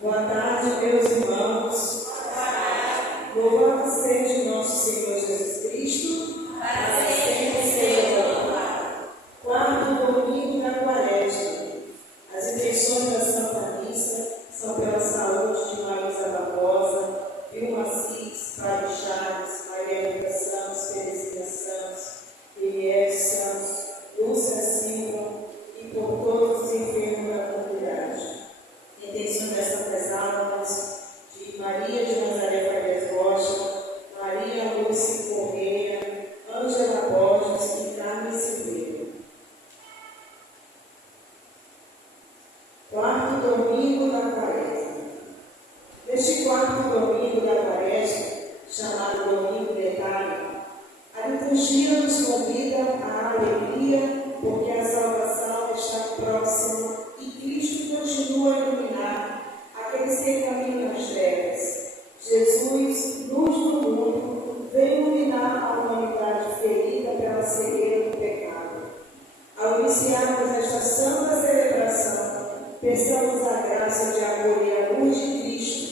Boa tarde, meus irmãos. Louvado seja nosso Senhor Jesus Cristo, para sempre seja louvado. Quarto domingo da Quaresma. As intenções da Santa Missa são pela saúde de Marisa Barbosa, Vilma Assis, Padre Chaves, Maria Rita Santos, Terezinha Santos, Eliel Santos, Lúcia Silva e por todos os enfermos da comunidade. Intenções das Santas Almas de Maria de Nazaré Farias Rocha, Maria Lúcia Correia, Ângela Borges e Carmen Silveira. Quarto domingo da Quaresma. Neste quarto domingo da Quaresma, chamado Domingo Letário, a liturgia nos convida à alegria, porque a salvação está próxima e Cristo continua a iluminar aqueles que caminham nas trevas. Jesus, luz do mundo, vem iluminar a humanidade ferida pela cegueira do pecado. Ao iniciarmos esta santa celebração, peçamos a graça de acolher a luz de Cristo,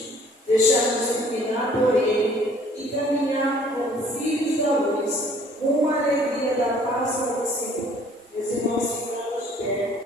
deixarmos iluminar por Ele e caminhar como filhos da luz, com a alegria da Páscoa do Senhor. Meus irmãos, ficamos de pé.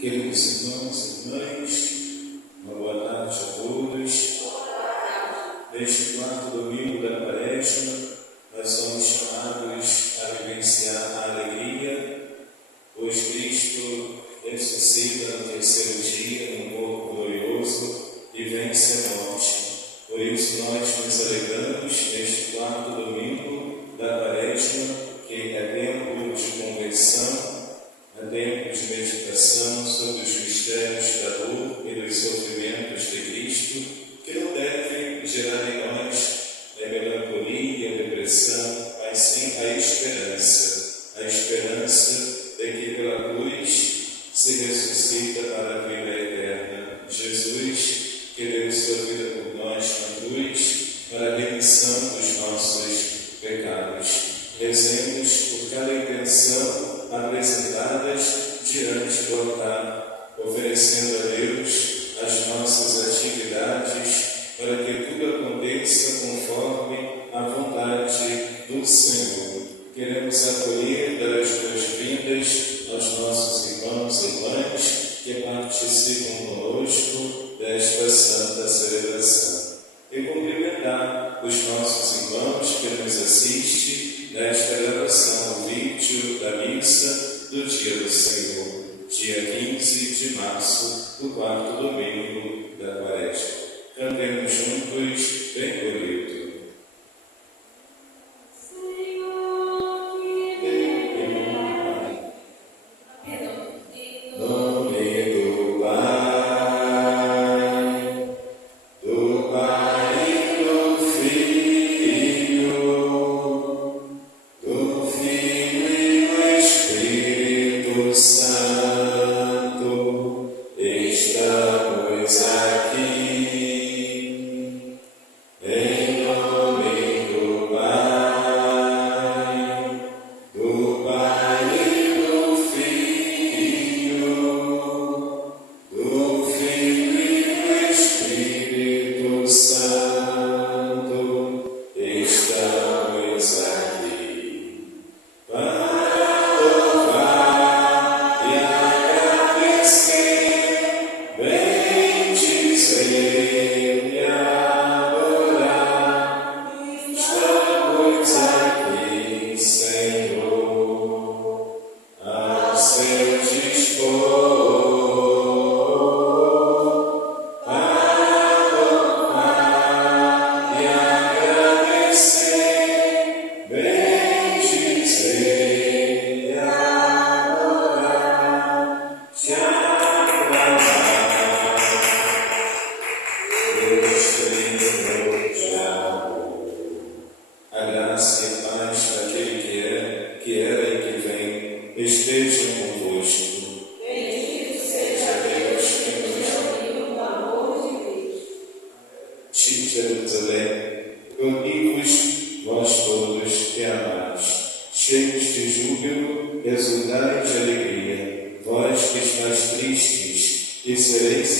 Queridos irmãos e irmãs, uma boa tarde a todos. Neste quarto domingo da Quaresma, nós somos chamados a vivenciar a alegria, pois Cristo ressuscita no terceiro dia num corpo glorioso e vence a morte. Por isso nós nos alegramos neste quarto domingo da Quaresma, que é tempo de conversão, é tempo de meditação sobre os mistérios da dor e dos sofrimentos de Cristo, que não deve gerar em nós a melancolia, a depressão, mas sim a esperança de que pela cruz se ressuscita para a vida eterna. Jesus, que deu sua vida por nós na cruz, para a remissão dos nossos pecados. Rezemos por cada intenção apresentadas diante do altar, oferecendo a Deus as nossas atividades, para que tudo aconteça conforme a vontade do Senhor. Queremos acolher, dar as boas-vindas aos nossos irmãos e irmãs que participam conosco desta santa celebração. E cumprimentar os nossos irmãos que nos assistem nesta gravação ao vídeo da missa do Dia do Senhor, dia 15 de março, do quarto domingo da Quaresma. Cantemos juntos, bem bonito. Santo, estamos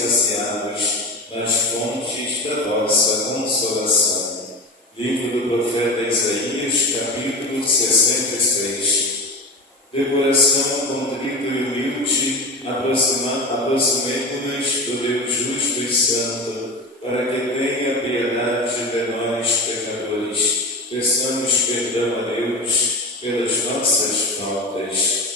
saciados nas fontes da vossa consolação. Livro do profeta Isaías, capítulo 66. De coração contrito e humilde, aproximemo-nos do Deus justo e santo, para que tenha piedade de nós, pecadores. Peçamos perdão a Deus pelas nossas faltas.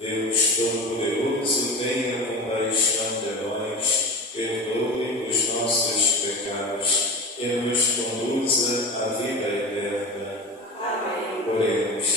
Deus Todo-Poderoso, tenha compaixão de nós, perdoe os nossos pecados e nos conduza à vida eterna. Amém. Oremos.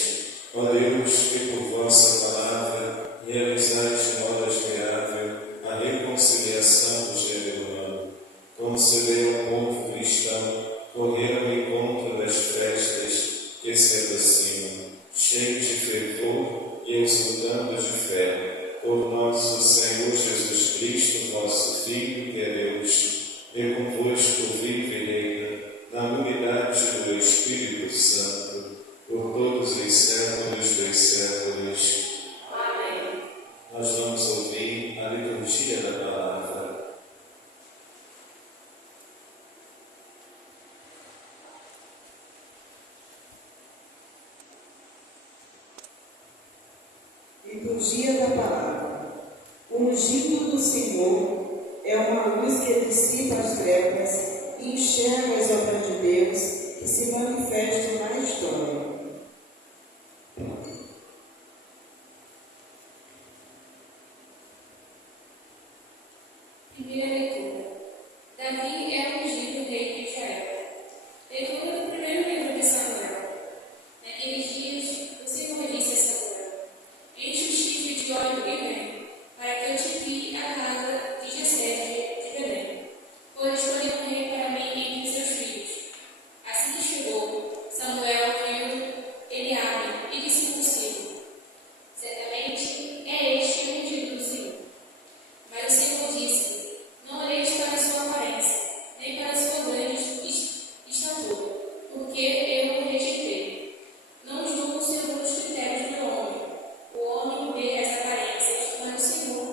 Ó Deus, que por vossa palavra realizais de modo admirável a reconciliação do gênero humano, concedei ao povo cristão correr ao encontro das festas que se aproximam, cheio de fervor e exultando de fé, por nosso Senhor Jesus Cristo, vosso Filho, que é Deus, e convosco vive e reina, na unidade do Espírito Santo, por todos os séculos dos séculos. Amém. Nós vamos ouvir a liturgia da palavra. Liturgia da palavra. O ungido do Senhor é uma luz que dissipa as trevas e enxerga as obras de Deus que se manifestam na história. Primeira leitura. Davi é ungido rei de Israel. Leitura do primeiro livro de Samuel. Naqueles dias, o Senhor disse a Samuel: enche o chifre de óleo e vem, para que eu te envie à casa de Jessé de Belém, pois escolhi um rei para mim entre seus filhos. Assim que chegou, Samuel viu Eliabe e disse consigo: certamente é este o ungido do Senhor. Mas o Senhor disse: não olheis para a sua aparência, nem para a sua grande estatura, porque eu o rejeitei. Não julgo segundo os critérios do homem. O homem vê as aparências, mas o Senhor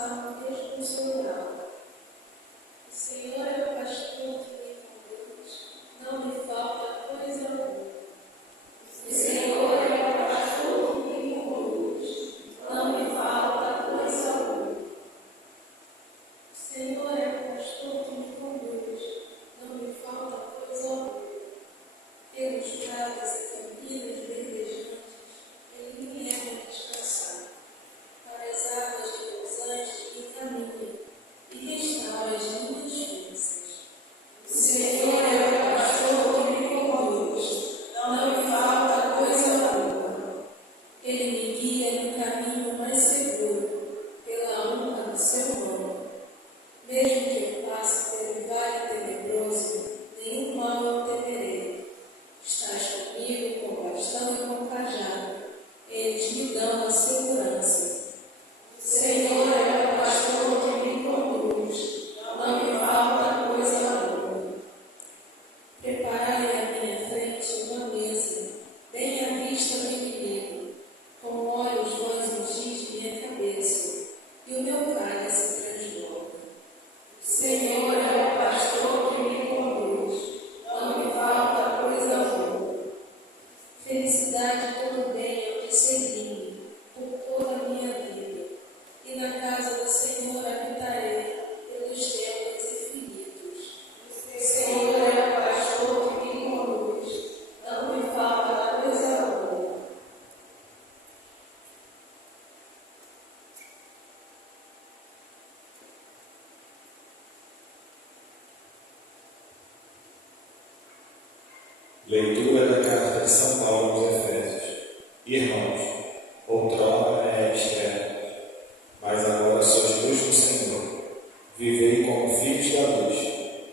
Salmo responsorial. O Senhor é o pastor que me conduz, não me falta coisa alguma. O Senhor é o pastor que me conduz, não me falta coisa alguma. O Senhor é o pastor que me conduz, não me falta coisa alguma. Pelos prados e campinas verdejantes, Ele me leva a descansar. Para as águas repousantes me caminha e restaura as minhas forças. O Senhor é o pastor que me conduz, não me falta coisa alguma. Ele me guia no caminho mais seguro, pela honra do seu nome. Mesmo que eu passe pelo vale tenebroso, nenhum mal eu temerei. Estás comigo com bastão e com cajado, eles me dão a segurança. O Senhor é o pastor que me conduz, não me falta coisa alguma. Preparai à minha frente uma mesa, bem à vista do inimigo, com óleos vós ungis minha cabeça, e o meu cálice transborda. O Senhor é o pastor que me conduz, não me falta coisa alguma. Felicidade e todo bem eu te segui por toda a minha vida, e na casa do Senhor habitarei pelos tempos infinitos. O Senhor é o pastor que me conduz, não me falta coisa alguma. Leitura da carta de São Paulo aos Efésios. Irmãos, outrora erais trevas, mas agora sois luz no Senhor. Vivei como filhos da luz,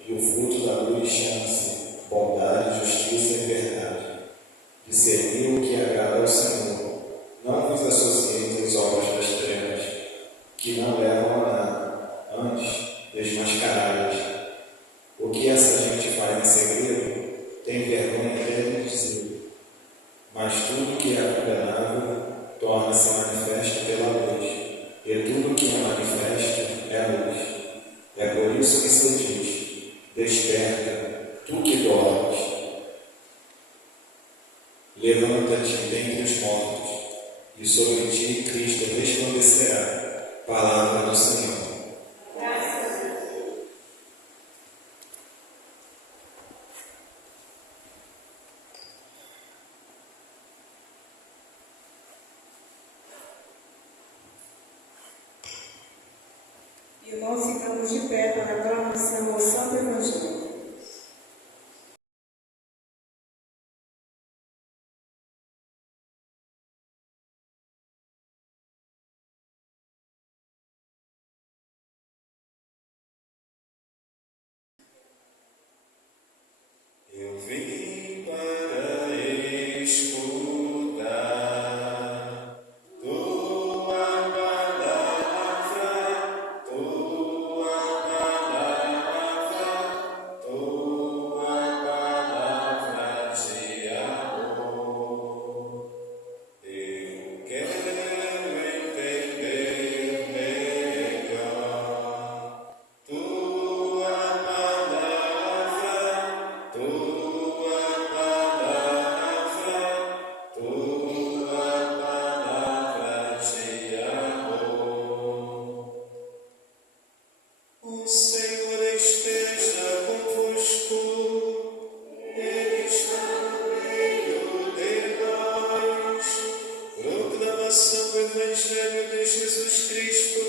e o fruto da luz chama-se bondade, justiça e verdade. Discerni o que agrada ao Senhor. Não vos associeis às obras das trevas, que não levam a nada, antes desmascarai-as. O que essa gente faz em segredo, tem vergonha até de dizer, mas tudo que é condenável torna-se manifesto pela luz, e tudo que é manifesto é luz. É por isso que se diz: desperta, tu que dormes, levanta-te dentre os mortos, e sobre ti Cristo resplandecerá. Palavra do Senhor. Irmãos, ficamos de pé para a aclamação ao Santo Evangelho. Eu vim para escutar tua palavra, tua palavra de amor. Eu quero entender melhor tua palavra, tua palavra de amor. O Senhor esteja convosco, Ele está no meio de nós. Proclamação do Evangelho de Jesus Cristo,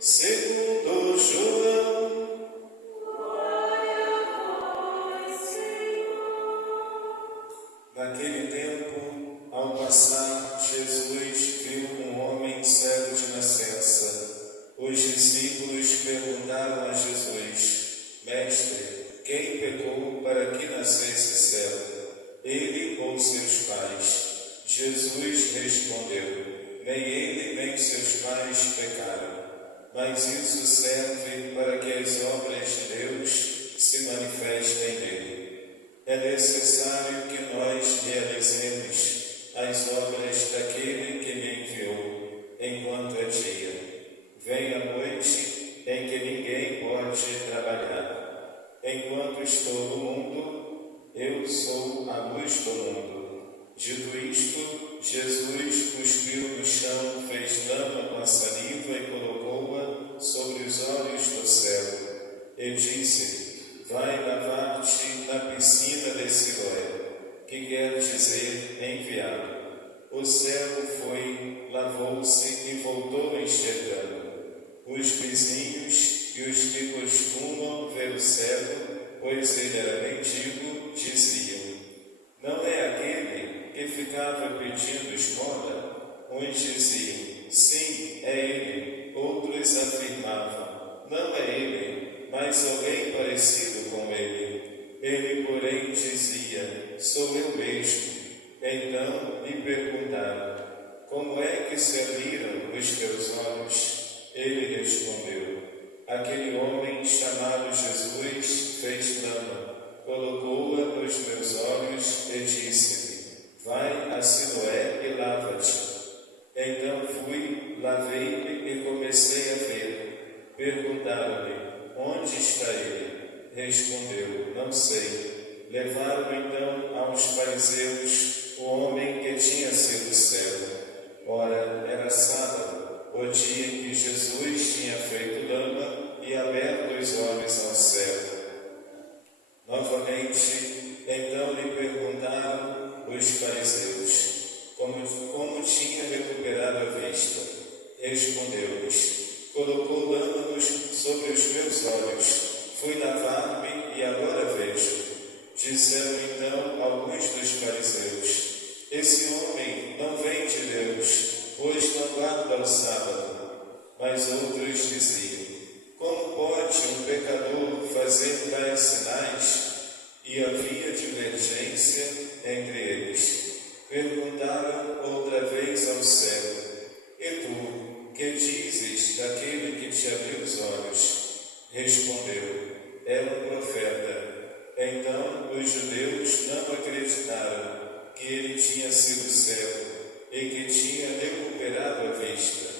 segundo João. Naquele tempo, ao passar, Jesus viu um homem cego de nascença. Os discípulos perguntaram a Jesus: Mestre, quem pecou para que nascesse cego? Ele ou seus pais? Jesus respondeu: Nem ele nem seus pais pecaram, mas isso serve para que as obras de Deus se manifestem nele. É necessário que nós realizemos as obras daquele que me enviou, enquanto é dia. Vem a noite enquanto estou no mundo, eu sou a luz do mundo. Dito isto, Jesus cuspiu no chão, fez lama com a saliva e colocou-a sobre os olhos do cego. E disse: vai lavar-te na piscina de Siloé, que quer dizer enviado. O cego foi, lavou-se e voltou enxergando. Os vizinhos e os que costumam ver o cego, pois ele era mendigo, diziam: não é aquele que ficava pedindo esmola? Uns diziam: sim, é ele. Outros afirmavam: não é ele, mas alguém parecido com ele. Ele, porém, dizia: sou eu mesmo. Então lhe perguntaram: como é que se abriram os teus olhos? Ele respondeu: aquele homem chamado Jesus fez lama, colocou-a nos meus olhos e disse-me: vai a Siloé e lava-te. Então fui, lavei-me e comecei a ver. Perguntaram-lhe: onde está ele? Respondeu: não sei. Levaram então aos fariseus o homem que tinha sido cego. Ora, era sábado, o dia em que Jesus tinha feito lama e aberto os olhos ao cego. Novamente, então lhe perguntaram os fariseus como tinha recuperado a vista. Respondeu-lhes: colocou lama sobre os meus olhos, fui lavar-me e agora vejo. Disseram então alguns dos fariseus: esse homem não vem de Deus, pois não guarda o sábado. Mas outros diziam: como pode um pecador fazer tais sinais? E havia divergência entre eles. Perguntaram outra vez ao cego: e tu, que dizes daquele que te abriu os olhos? Respondeu: é um profeta. Então os judeus não acreditaram que ele tinha sido cego e que tinha recuperado a vista.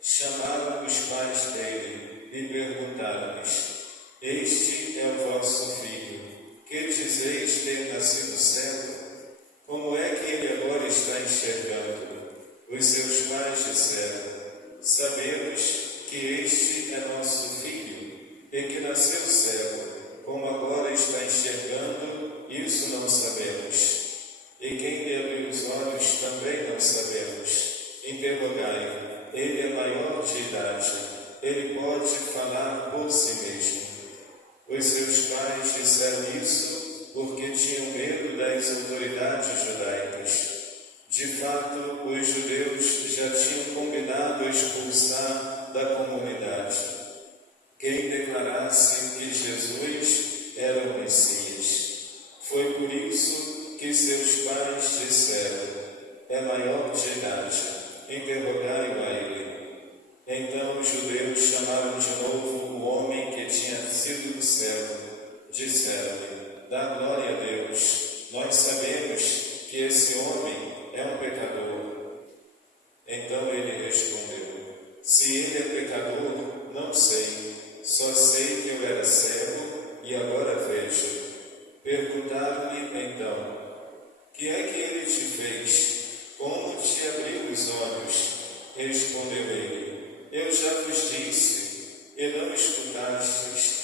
Chamaram os pais dele e perguntaram-lhes: este é o vosso filho, que dizeis ter nascido cego? Como é que ele agora está enxergando? Os seus pais disseram: sabemos que este é nosso filho e que nasceu cego. Como agora está enxergando, isso não sabemos. E quem lhe abriu os olhos também não sabemos. Interrogai-o, ele é maior de idade, ele pode falar por si mesmo. Os seus pais disseram isso porque tinham medo das autoridades judaicas. De fato, os judeus já tinham combinado expulsar da comunidade quem declarasse que Jesus era o Messias. Foi por isso que seus pais disseram: é maior de idade, interrogai-o a ele. Então os judeus chamaram de novo o homem que tinha sido cego. Disseram-lhe: dá glória a Deus, nós sabemos que esse homem é um pecador. Então ele respondeu: se ele é pecador, não sei. Só sei que eu era cego e agora vejo. Perguntaram-lhe então: que é que ele te fez? Como te abriu os olhos? Respondeu ele: eu já vos disse, e não escutastes.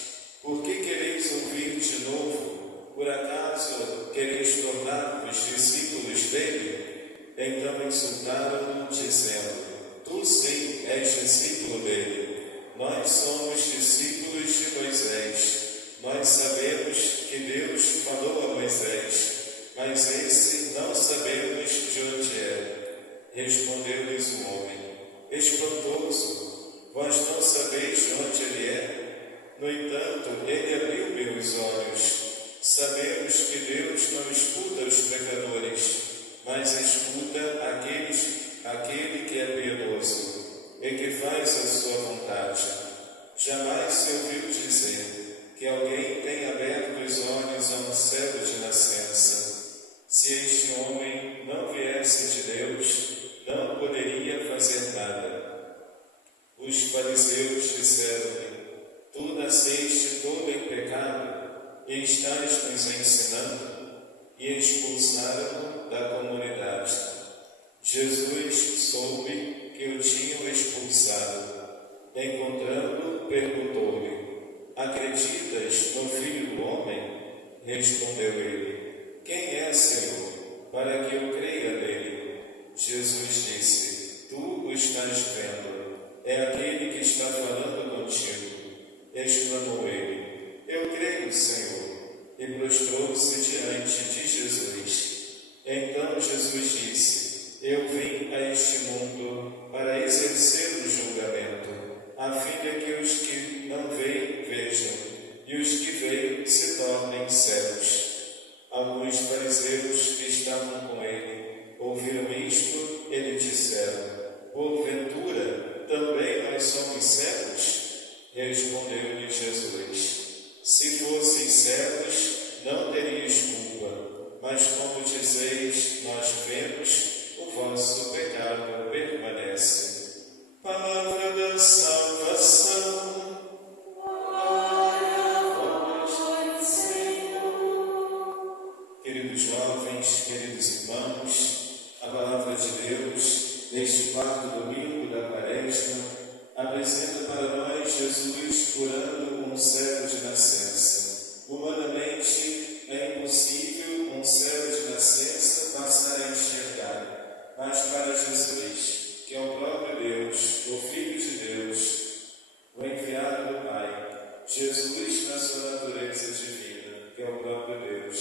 Por que quereis ouvir de novo? Por acaso quereis tornar-vos discípulos dele? Então insultaram-no, dizendo: tu sim és discípulo dele. Nós somos discípulos de Moisés. Nós sabemos que Deus falou a Moisés, mas esse não sabemos de onde é. Respondeu-lhes o homem: espantoso, vós não sabeis de onde ele é? No entanto, ele abriu meus olhos. Sabemos que Deus não escuta os pecadores, mas escuta aquele que é piedoso e que faz a sua vontade. Jamais se ouviu dizer que alguém tenha aberto os olhos a um cego de nascença. Se este homem não viesse de Deus, não poderia fazer nada. Os fariseus disseram-lhe: tu nasceste todo em pecado, e estás nos ensinando, e expulsaram-no da comunidade. Jesus soube que o tinham expulsado. Encontrando-o, perguntou-lhe: acreditas no Filho do Homem? Respondeu ele: quem é, Senhor, para que eu creia nele? Jesus disse: tu o estás vendo, é aquele que está falando contigo. Exclamou ele: eu creio, Senhor, e prostrou-se diante de Jesus. Então Jesus disse: eu vim a este mundo para exercer o julgamento, a fim de que os que não veem vejam, e os que veem se tornem cegos. Alguns fariseus que estavam com ele ouviram isto e lhe disseram: porventura também nós somos cegos? Respondeu-lhe Jesus: se fosseis cegos, não teríeis culpa, mas como dizeis, nós vemos, o vosso pecado permanece. Palavra da salvação. Queridos jovens, queridos irmãos, a palavra de Deus, neste quarto domingo da Quaresma, apresenta para nós Jesus curando um cego de nascença. Humanamente, é impossível um cego de nascença passar a enxergar, mas para Jesus, que é o próprio Deus, o Filho de Deus, o enviado do Pai, Jesus, na sua natureza divina, que é o próprio Deus,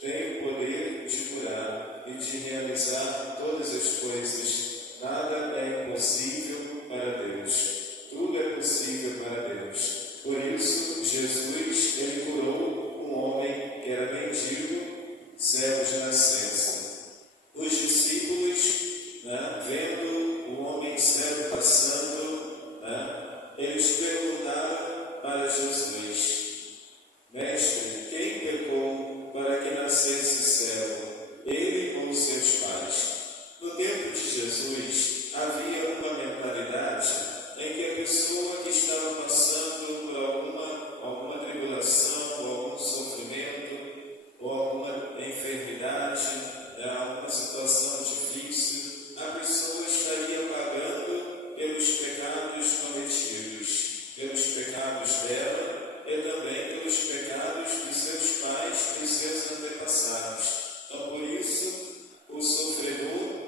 tem o poder de curar e de realizar todas as coisas. Nada é impossível para Deus. Tudo é possível para Deus. Por isso, Jesus, ele curou um homem que era mendigo, cego de nascença. Os discípulos, vendo o homem cego passando, eles perguntaram para Jesus: mestre, quem pecou para que nascesse cego, ele ou seus pais? No tempo de Jesus, havia uma mentalidade em que a pessoa que estava passando por alguma tribulação, ou algum sofrimento, ou alguma enfermidade, alguma situação difícil, a pessoa estaria pagando pelos pecados cometidos, pelos pecados dela e também pelos pecados dos seus pais e dos seus antepassados. Então, por isso, o sofredor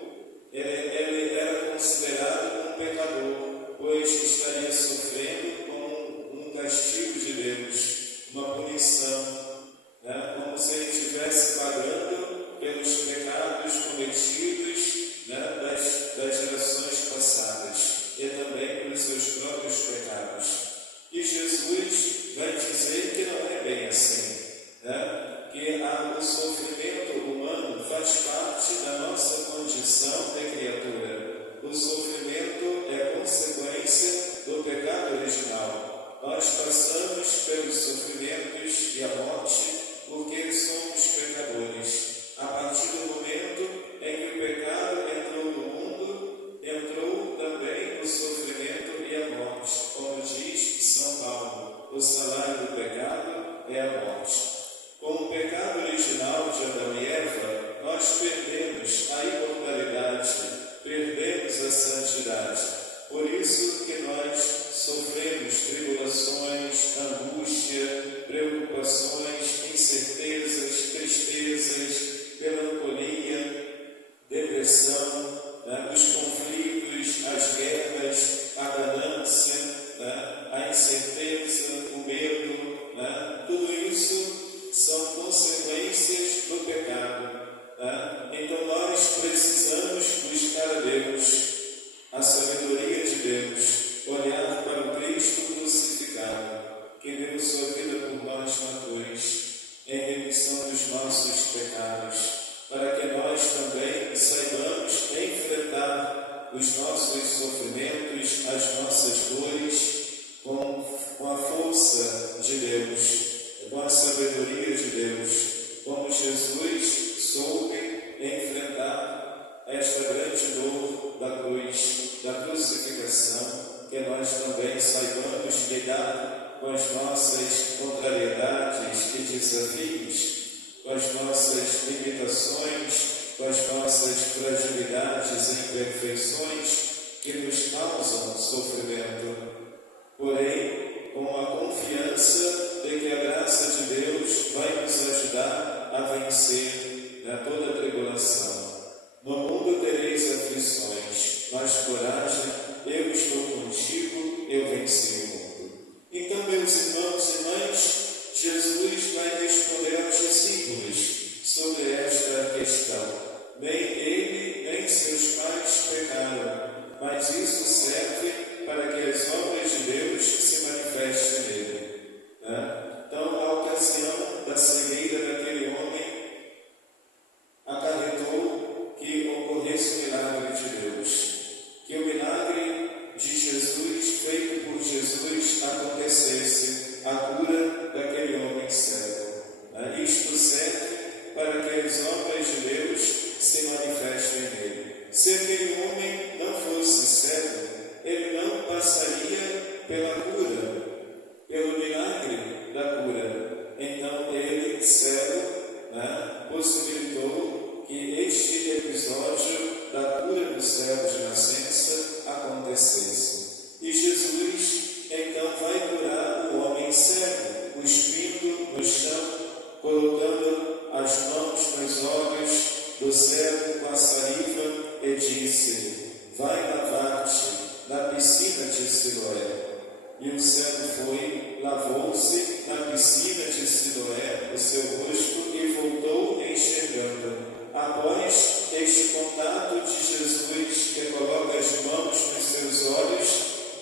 ele era considerado um pecador, pois estaria sofrendo com um castigo de Deus, uma punição, como se ele estivesse pagando pelos pecados cometidos das gerações passadas e também pelos seus próprios pecados. E Jesus vai dizer que não é bem assim, que o sofrimento humano faz parte da nossa condição de criatura. O sofrimento é consequência do pecado original. Nós passamos pelos sofrimentos e a morte porque somos pecadores. A partir do momento em que o pecado entrou no mundo, entrou também o sofrimento e a morte. Como diz São Paulo, o salário do pecado é a morte. Com o pecado original de Adão e Eva, nós perdemos a imortalidade, perdemos a santidade. Por isso que nós sofremos tribulações, angústia, preocupações, incertezas, tristezas, melancolia, depressão, os conflitos, as guerras, a ganância, a incerteza, o medo, tudo isso são consequências do pecado. Então nós precisamos buscar a Deus, a sabedoria de Deus, olhar para o Cristo crucificado, que deu sua vida por nós na cruz, em remissão dos nossos pecados, para que nós também saibamos enfrentar os nossos sofrimentos, as nossas dores, com a força de Deus, com a sabedoria de Deus, como Jesus soube enfrentar esta grande dor da cruz, da crucificação, que nós também saibamos lidar com as nossas contrariedades e desafios, com as nossas limitações, com as nossas fragilidades e imperfeições que nos causam sofrimento. Porém, com a confiança de que a graça de Deus vai nos ajudar a vencer toda a tribulação. No mundo tereis aflições, mas coragem, eu estou contigo, eu venci o mundo. Então, meus irmãos e mães, Jesus vai responder aos discípulos sobre esta questão. Nem ele, nem seus pais pecaram, mas isso serve para que as obras de Deus se manifestem nele. Então, a ocasião da cegueira daquele homem acarretou que ocorresse o milagre de Deus. Que o milagre de Jesus, feito por Jesus, acontecesse, a cura daquele homem cego. Isto serve para que as obras de Deus se manifestem nele. Se aquele homem não fosse cego, ele não passaria pela cura, pelo milagre da cura. Então ele, cego, possibilitou que este episódio da cura do cego de nascença acontecesse. E Jesus então vai curar o homem cego, cuspindo no chão, colocando as mãos nos olhos do cego com a saliva, e disse: vai lavar-te na piscina de Siloé. E o cego foi, lavou-se na piscina de Siloé o seu rosto e voltou enxergando. Após este contato de Jesus, que coloca as mãos nos seus olhos,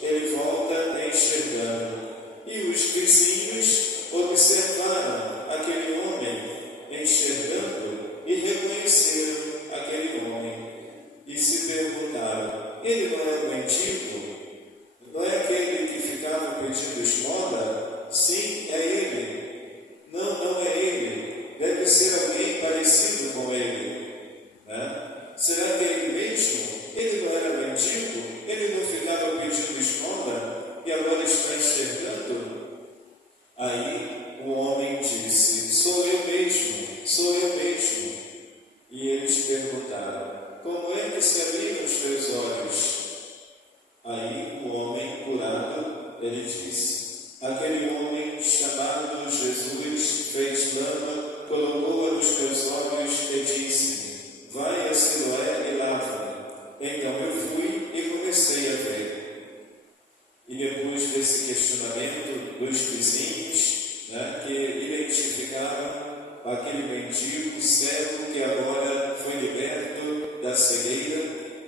ele volta enxergando. E os vizinhos observaram aquele homem enxergando e reconheceram aquele homem. E se perguntaram: ele não é um mendigo? Não é aquele que ficava pedindo esmola? Sim, é ele. Não, não é ele. Deve ser alguém parecido com ele. Será que é ele mesmo? Ele não era mendigo? Ele não ficava pedindo esmola e agora está enxergando? Aí o homem disse: sou eu mesmo, sou eu mesmo. E eles perguntaram: como é que se abriram os teus olhos? Aí o homem curado, ele disse: aquele homem chamado Jesus fez lama, colocou-a nos teus olhos e disse: vai a Siloé e lava-me. Então eu fui e comecei a ver. E depois desse questionamento dos vizinhos, que identificaram aquele mendigo cego que agora foi liberto da cegueira,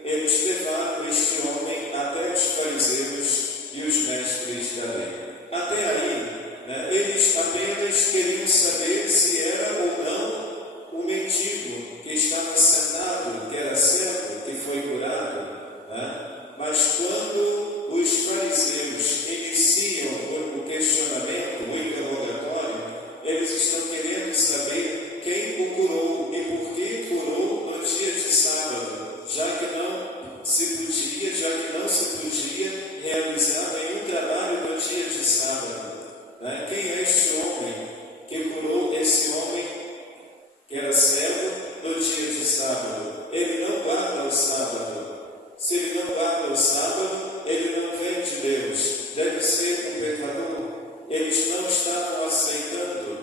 eles levaram este homem até os fariseus e os mestres da lei. Até aí, eles apenas queriam saber se era ou não o mendigo que estava sentado, que era cego, que foi curado. Mas quando os fariseus iniciam o questionamento, o interrogatório, eles estão querendo saber quem o curou e por que curou no dia de sábado, já que não se podia realizar nenhum trabalho no dia de sábado. Quem é este homem que curou esse homem que era cego no dia de sábado? Ele não guarda o sábado. Se ele não guarda o sábado, ele não vem de Deus. Deve ser um pecador. Eles não estavam aceitando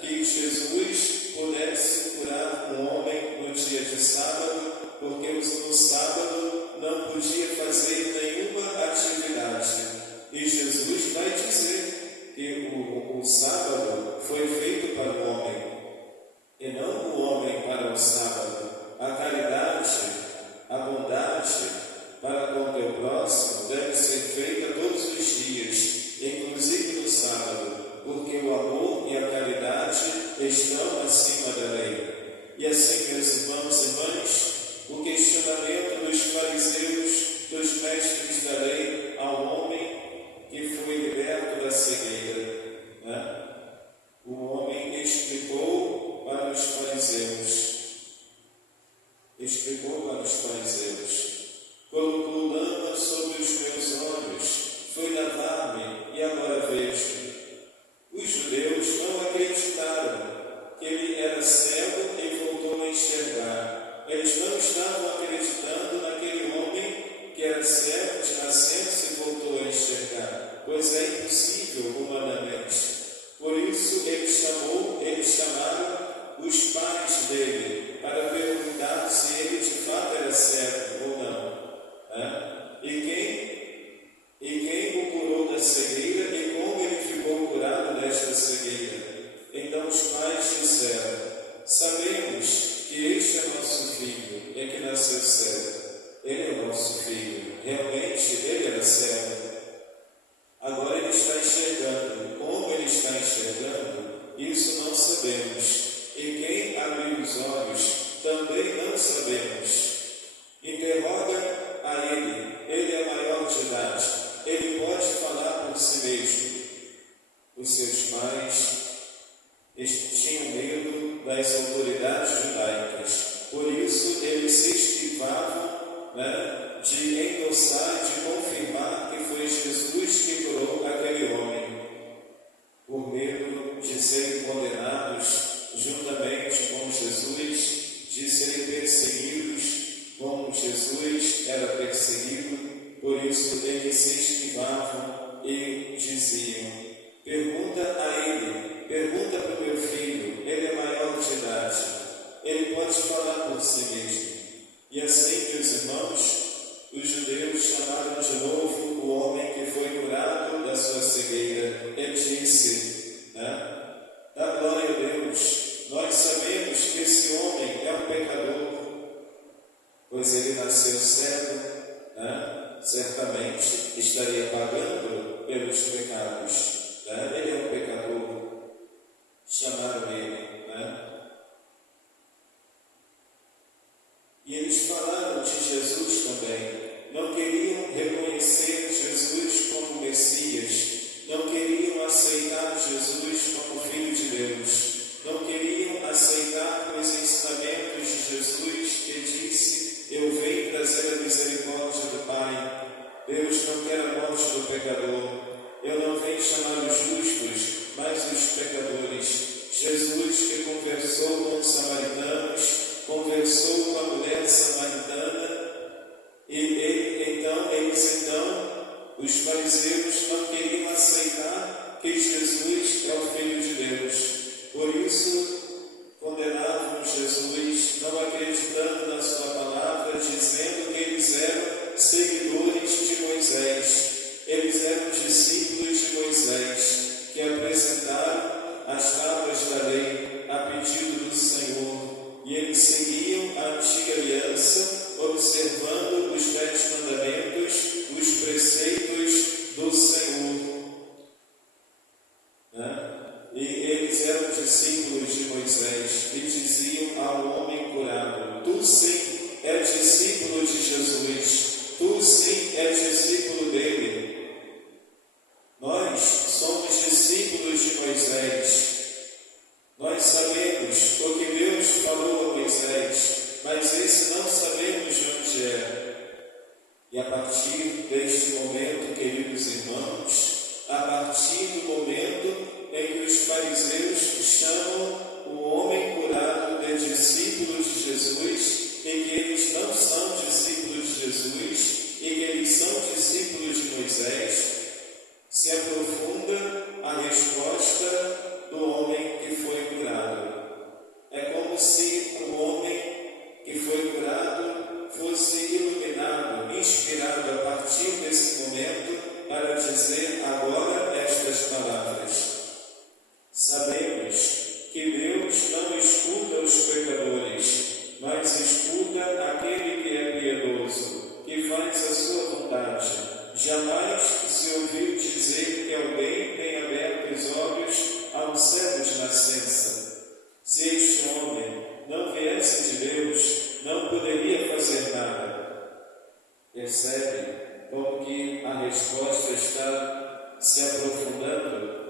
que Jesus pudesse curar um homem no dia de sábado, porque no sábado não podia fazer nenhuma atividade. E Jesus vai dizer que o sábado foi feito para o homem, e não o homem para o sábado. A caridade, a bondade para com o teu próximo deve ser feita todos os dias, inclusive no sábado, porque o amor e a caridade estão acima da lei. E assim, meus irmãos e irmãs, o questionamento dos fariseus, dos mestres pois é impossível humanamente. Por isso eles chamaram os pais dele para perguntar se ele de fato era cego ou não. E quem o curou da cegueira e como ele ficou curado desta cegueira? Então os pais disseram: sabemos que este é nosso filho, é que nasceu cego. Ele é o nosso filho. Realmente ele era cego. Agora ele está enxergando. Como ele está enxergando, isso não sabemos. E quem abriu os olhos, também não sabemos. Interroga a ele. Ele é maior de idade. Ele pode falar por si mesmo. Os seus pais tinham medo das autoridades judaicas. Por isso eles se esquivavam de endossar e de confirmar que foi Jesus que curou aquele homem, por medo de serem condenados juntamente com Jesus, de serem perseguidos como Jesus era perseguido. Por isso eles se esquivavam e diziam: pergunta a ele, pergunta para o meu filho, ele é maior de idade, ele pode falar por si mesmo. E assim, meus irmãos, os judeus chamaram de novo o homem que foi curado da sua cegueira. Ele disse: dá glória a Deus, nós sabemos que esse homem é um pecador, pois ele nasceu cego, certamente estaria pagando pelos pecados. Ele é um pecador. Chamaram ele, E eles falaram de Jesus também. Não queriam reconhecer Jesus como Messias. Não queriam aceitar Jesus como Filho de Deus. Não queriam aceitar os ensinamentos de Jesus, que disse: eu venho trazer a misericórdia do Pai. Deus não quer a morte do pecador. Eu não venho chamar os justos, mas os pecadores. Jesus que conversou com os samaritanos, conversou com a mulher samaritana, e os fariseus não queriam aceitar que Jesus é o Filho de Deus. Por isso, condenavam Jesus, não acreditando na sua palavra, dizendo que eles eram seguidores de Moisés. Eles eram discípulos de Moisés, que apresentaram as tábuas da lei a pedido do Senhor. E eles seguiam a antiga aliança, observando os 10 mandamentos, os preceitos do Senhor. E eles eram discípulos de Moisés e diziam ao homem curado: tu sim és discípulo de Jesus, tu sim és discípulo dele. Nós somos discípulos de Moisés. Nós sabemos o que Deus falou a Moisés, mas esse não sabemos de onde é. E a partir deste momento, queridos irmãos, a partir do momento em que os fariseus chamam o homem curado de discípulo de Jesus, em que eles não são discípulos de Jesus, em que eles são discípulos de Moisés, se aprofunda a resposta do homem que foi curado. É como se o homem que foi curado fosse iluminado, inspirado a partir desse momento para dizer agora estas palavras: sabemos que Deus não escuta os pecadores, mas escuta aquele que é piedoso, que faz a sua vontade. Jamais se ouviu dizer que alguém tem aberto os olhos a um cego de nascença. Se este homem não viesse de Deus, não poderia fazer nada. Percebe como que a resposta está se aprofundando?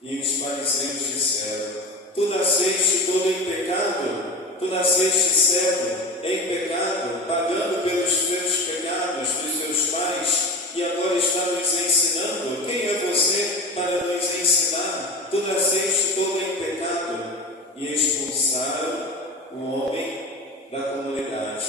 E os fariseus disseram: tu nasceste todo em pecado, tu nasceste cego, em pecado, pagando pelos teus pecados dos teus pais, e agora está nos ensinando. Quem é você para nos ensinar? Tu nasceste todo em pecado. E expulsaram o homem da comunidade.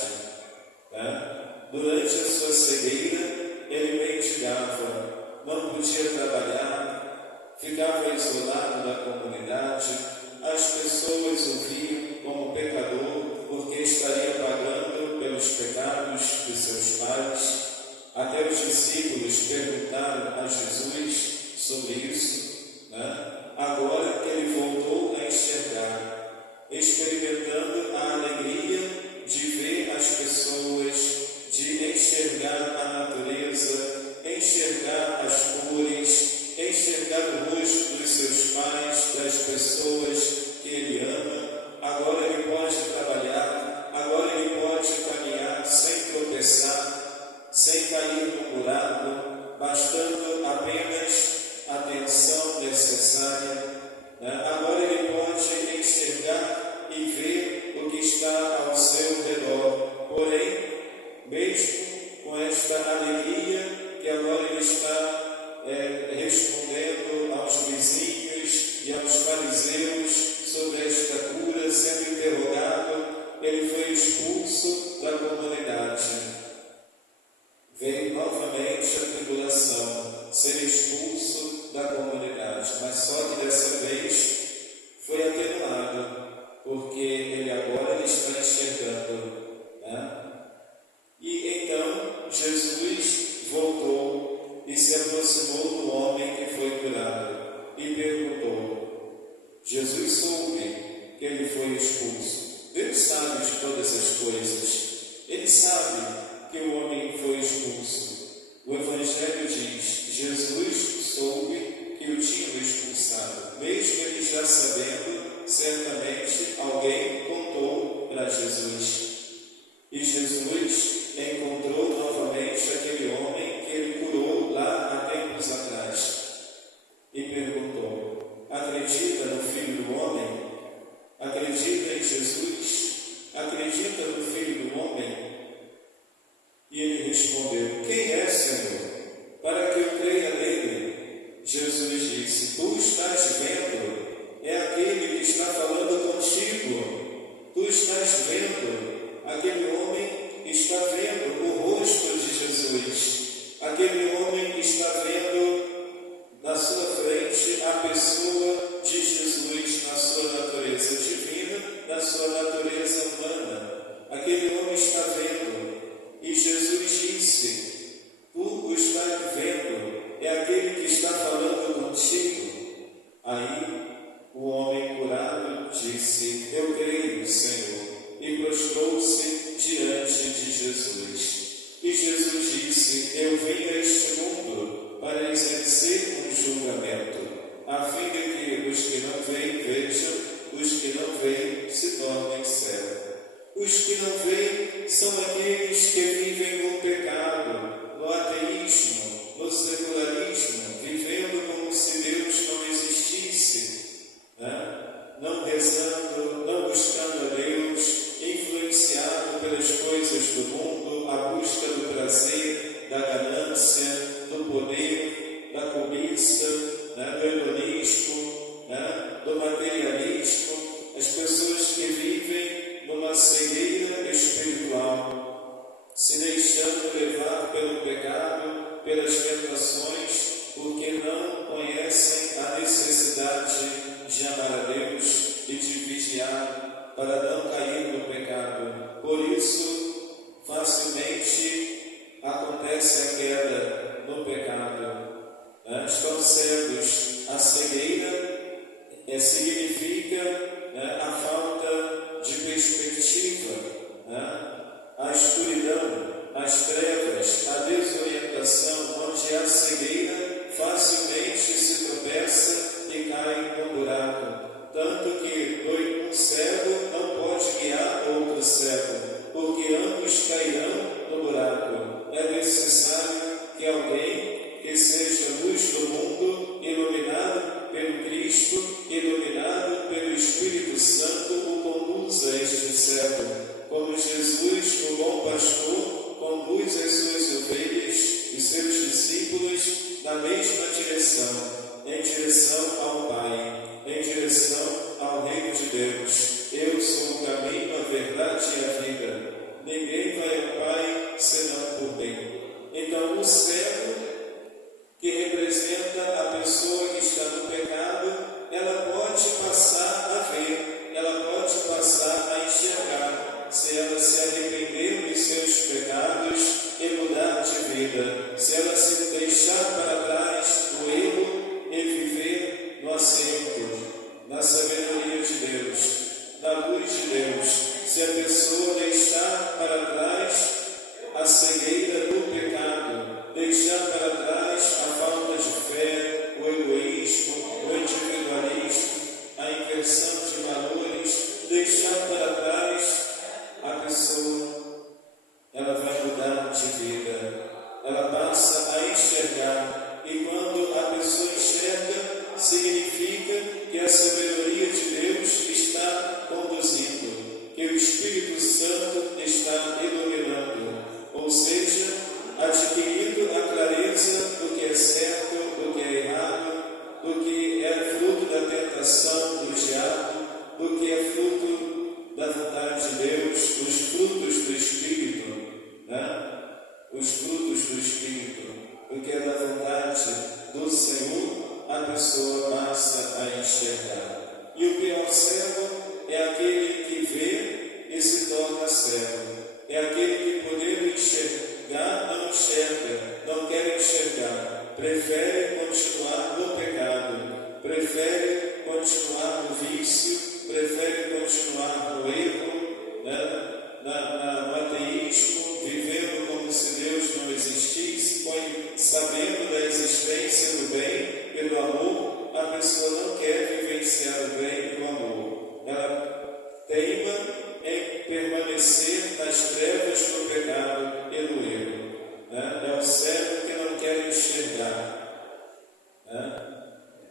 Durante a sua cegueira, ele mendigava, não podia trabalhar, ficava isolado da comunidade, as pessoas o viam como pecador porque estaria pagando pelos pecados de seus pais. Até os discípulos perguntaram a Jesus sobre isso, Agora que ele voltou a enxergar, experimentando a alegria de ver as pessoas, de enxergar a natureza, enxergar as cores, enxergar o rosto dos seus pais, das pessoas que ele ama. Agora ele pode trabalhar, agora ele pode caminhar sem tropeçar, sem cair no buraco, bastando apenas a atenção necessária. Agora ele pode enxergar e ver o que está ao seu redor. Porém, mesmo com esta alegria que agora ele está respondendo aos vizinhos e aos fariseus sobre esta cura, sendo interrogado, ele foi expulso da comunidade. Veio novamente a tribulação, ser expulso da comunidade, mas só que dessa vez foi atenuado, porque ele agora está enxergando. E então Jesus voltou e se aproximou do homem que foi curado e perguntou. Jesus soube que ele foi expulso. Deus sabe de todas as coisas. Ele sabe que o homem foi expulso. O Evangelho diz: Jesus soube que o tinham expulsado. Mesmo ele já sabendo, certamente alguém contou para Jesus. E Jesus encontrou novamente aquele homem que ele curou lá há tempos atrás. E perguntou: acredita no Filho do Homem? Acredita em Jesus? Acredita no Filho do Homem? E ele respondeu: quem é, Senhor, para que eu creia nele? Jesus disse: tu estás vendo, é aquele que está falando contigo. Tu estás vendo, aquele homem está vendo o rosto de Jesus. Aquele homem está vendo na sua frente a pessoa de Jesus na sua natureza divina, na sua natureza humana. Aquele homem está vendo. E Jesus disse: tu o estás vendo, é aquele que está falando contigo. Aí o homem curado disse: eu creio, Senhor, e prostrou-se diante de Jesus. E Jesus disse: eu vim a este mundo para exercer um julgamento, a fim de que os que não veem vejam, os que não veem se tornem cegos. Os que não veem são aqueles que vivem no pecado, no ateísmo, no secularismo, vivendo como se Deus não existisse, não rezando, não buscando a Deus, influenciado pelas coisas do mundo, a busca do prazer, da ganância, do poder, da cobiça, do hedonismo, do materialismo. As pessoas que vivem numa cegueira espiritual, se deixando levar pelo pecado, pelas tentações, porque não conhecem a necessidade de amar a Deus e de vigiar para não cair no pecado. Por isso, facilmente acontece a queda no pecado. Estão cegos. A cegueira significa a falta de perspectiva, a escuridão, as trevas, a desorientação, onde a cegueira facilmente se tropeça e cai no buraco. Tanto que um cego não pode guiar outro cego, porque ambos cairão no buraco. É necessário que alguém que seja luz do mundo, iluminado pelo Cristo, iluminado pelo Espírito Santo, o conduza a este cego, como Jesus, o bom pastor, conduz as suas ovelhas e seus discípulos na mesma direção, em direção ao Pai, em direção ao Reino de Deus. Eu sou o caminho, a verdade e a vida. Ninguém vai ao Pai senão por mim. Então, o cego, que representa representa a pessoa que está no pecado, ela pode passar a ver, ela pode passar a enxergar, se ela se arrepender dos seus pecados e mudar de vida, se ela se deixar para trás o erro e viver no acerto, na sabedoria de Deus, na luz de Deus. Se a pessoa deixar para trás a cegueira do pecado, deixar para trás a falta de fé, o egoísmo, o individualismo, a inversão de valores, deixar para trás a pessoa, ela vai mudar de vida, ela passa a enxergar, e quando a pessoa enxerga, significa que a sabedoria de Deus está conduzindo, que o Espírito Santo está iluminando, ou seja, adquirindo a clareza do que é certo, do que é errado, do que é fruto da tentação do diabo, do que é fruto da vontade de Deus, os frutos do Espírito, né? Os frutos do Espírito, do que é da vontade do Senhor, a pessoa passa a enxergar. E o pior cego é aquele que vê e se torna cego. É aquele que, podendo enxergar, não enxerga, não quer enxergar, prefere continuar no pecado, prefere continuar no vício, prefere continuar no erro, né? No ateísmo, vivendo como se Deus não existisse, sabendo da existência do bem e do amor, a pessoa não quer vivenciar o bem e o amor. Ela teima em permanecer nas trevas do pecado e do erro. Né? É o cego que não quer enxergar. Né?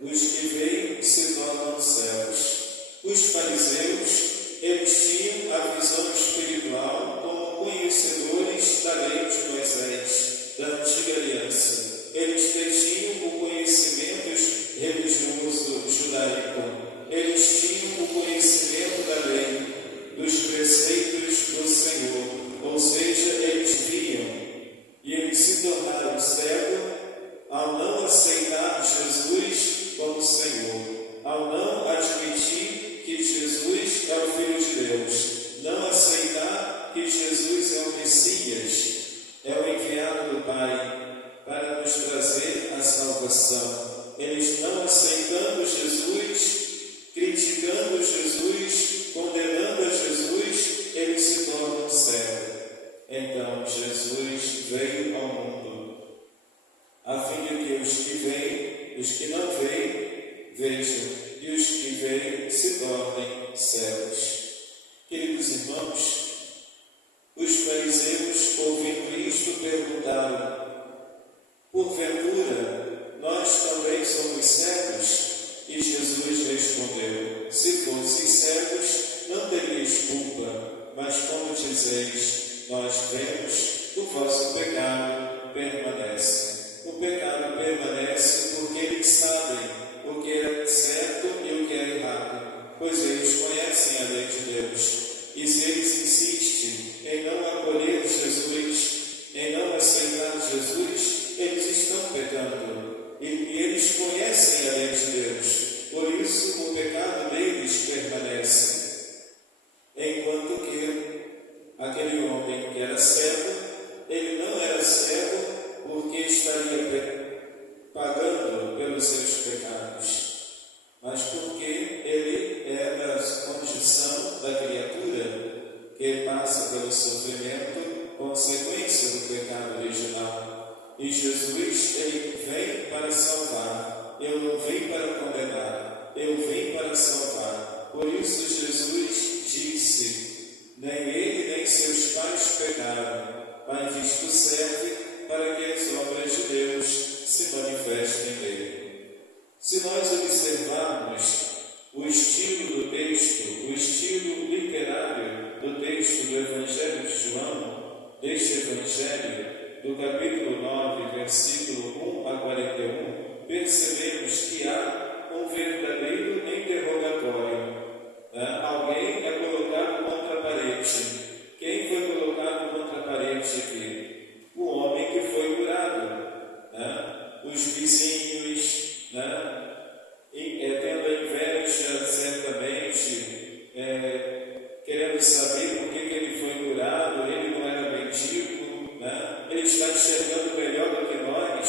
Os que veem se tornam cegos. Os fariseus, eles tinham a visão espiritual como conhecedores da lei de Moisés, da antiga aliança. Eles tinham o conhecimento religioso judaico. Eles tinham o conhecimento da lei, dos preceitos do Senhor. Ou seja, eles viam. E eles se tornaram cegos ao não aceitar Jesus como Senhor, ao não admitir que Jesus é o Filho de Deus, não aceitar que Jesus é o Messias, é o enviado do Pai para nos trazer a salvação. Eles não aceitando Jesus, criticando Jesus, condenando a Jesus, eles se tornam cegos. Então Jesus veio ao mundo a fim de que os que veem, os que não veem, vejam, e os que veem se tornem cegos. Queridos irmãos, os fariseus, ouvindo isto, perguntaram: porventura, nós também somos cegos? E Jesus respondeu: se fosseis cegos, não teríeis culpa, mas como dizeis, nós vemos, o vosso pecado permanece. O pecado permanece porque eles sabem o que é certo e o que é errado, pois eles conhecem a lei de Deus. E se eles insistem em não acolher Jesus, em não aceitar Jesus, eles estão pecando. E eles conhecem a lei de Deus. Por isso o pecado deles permanece. Enquanto que aquele homem que era cego, ele não era cego porque estaria pagando pelos seus pecados, mas porque ele é da condição da criatura que passa pelo sofrimento, consequência do pecado original. E Jesus, ele vem para salvar. Eu não vim para condenar, eu vim para salvar. Por isso Jesus disse: nem ele nem seus pais pecaram, mas isto serve para que as obras de Deus se manifestem nele. Se nós observarmos o estilo do texto, o estilo literário do texto do Evangelho de João, deste Evangelho, do capítulo 9, versículo 1 a 41, percebemos que há um verdadeiro interrogatório. Alguém é colocado contra a parede. Quem foi colocado contra a parede aqui? O homem que foi curado. O os vizinhos, né? Tendo a inveja, certamente, querendo saber por que ele foi curado, ele não era mendigo, né? Ele está enxergando melhor do que nós,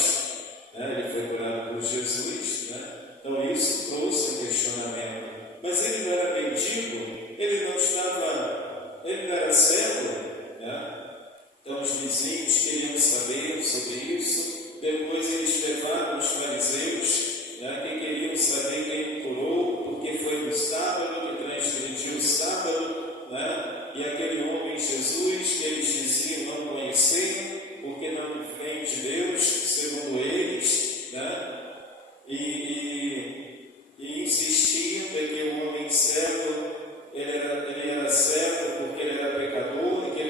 né? Ele foi curado por Jesus, né? Então isso trouxe um questionamento. Mas ele não era mendigo, ele não era cego, né? Então os vizinhos queriam saber sobre isso. Depois eles levaram os fariseus, né, que queriam saber quem curou, porque foi no sábado, que transgrediu o sábado, né? E aquele homem Jesus, que eles diziam não conhecer, porque não vem de Deus, segundo eles, né? E insistiam de que o homem cego, ele era cego porque ele era pecador, e que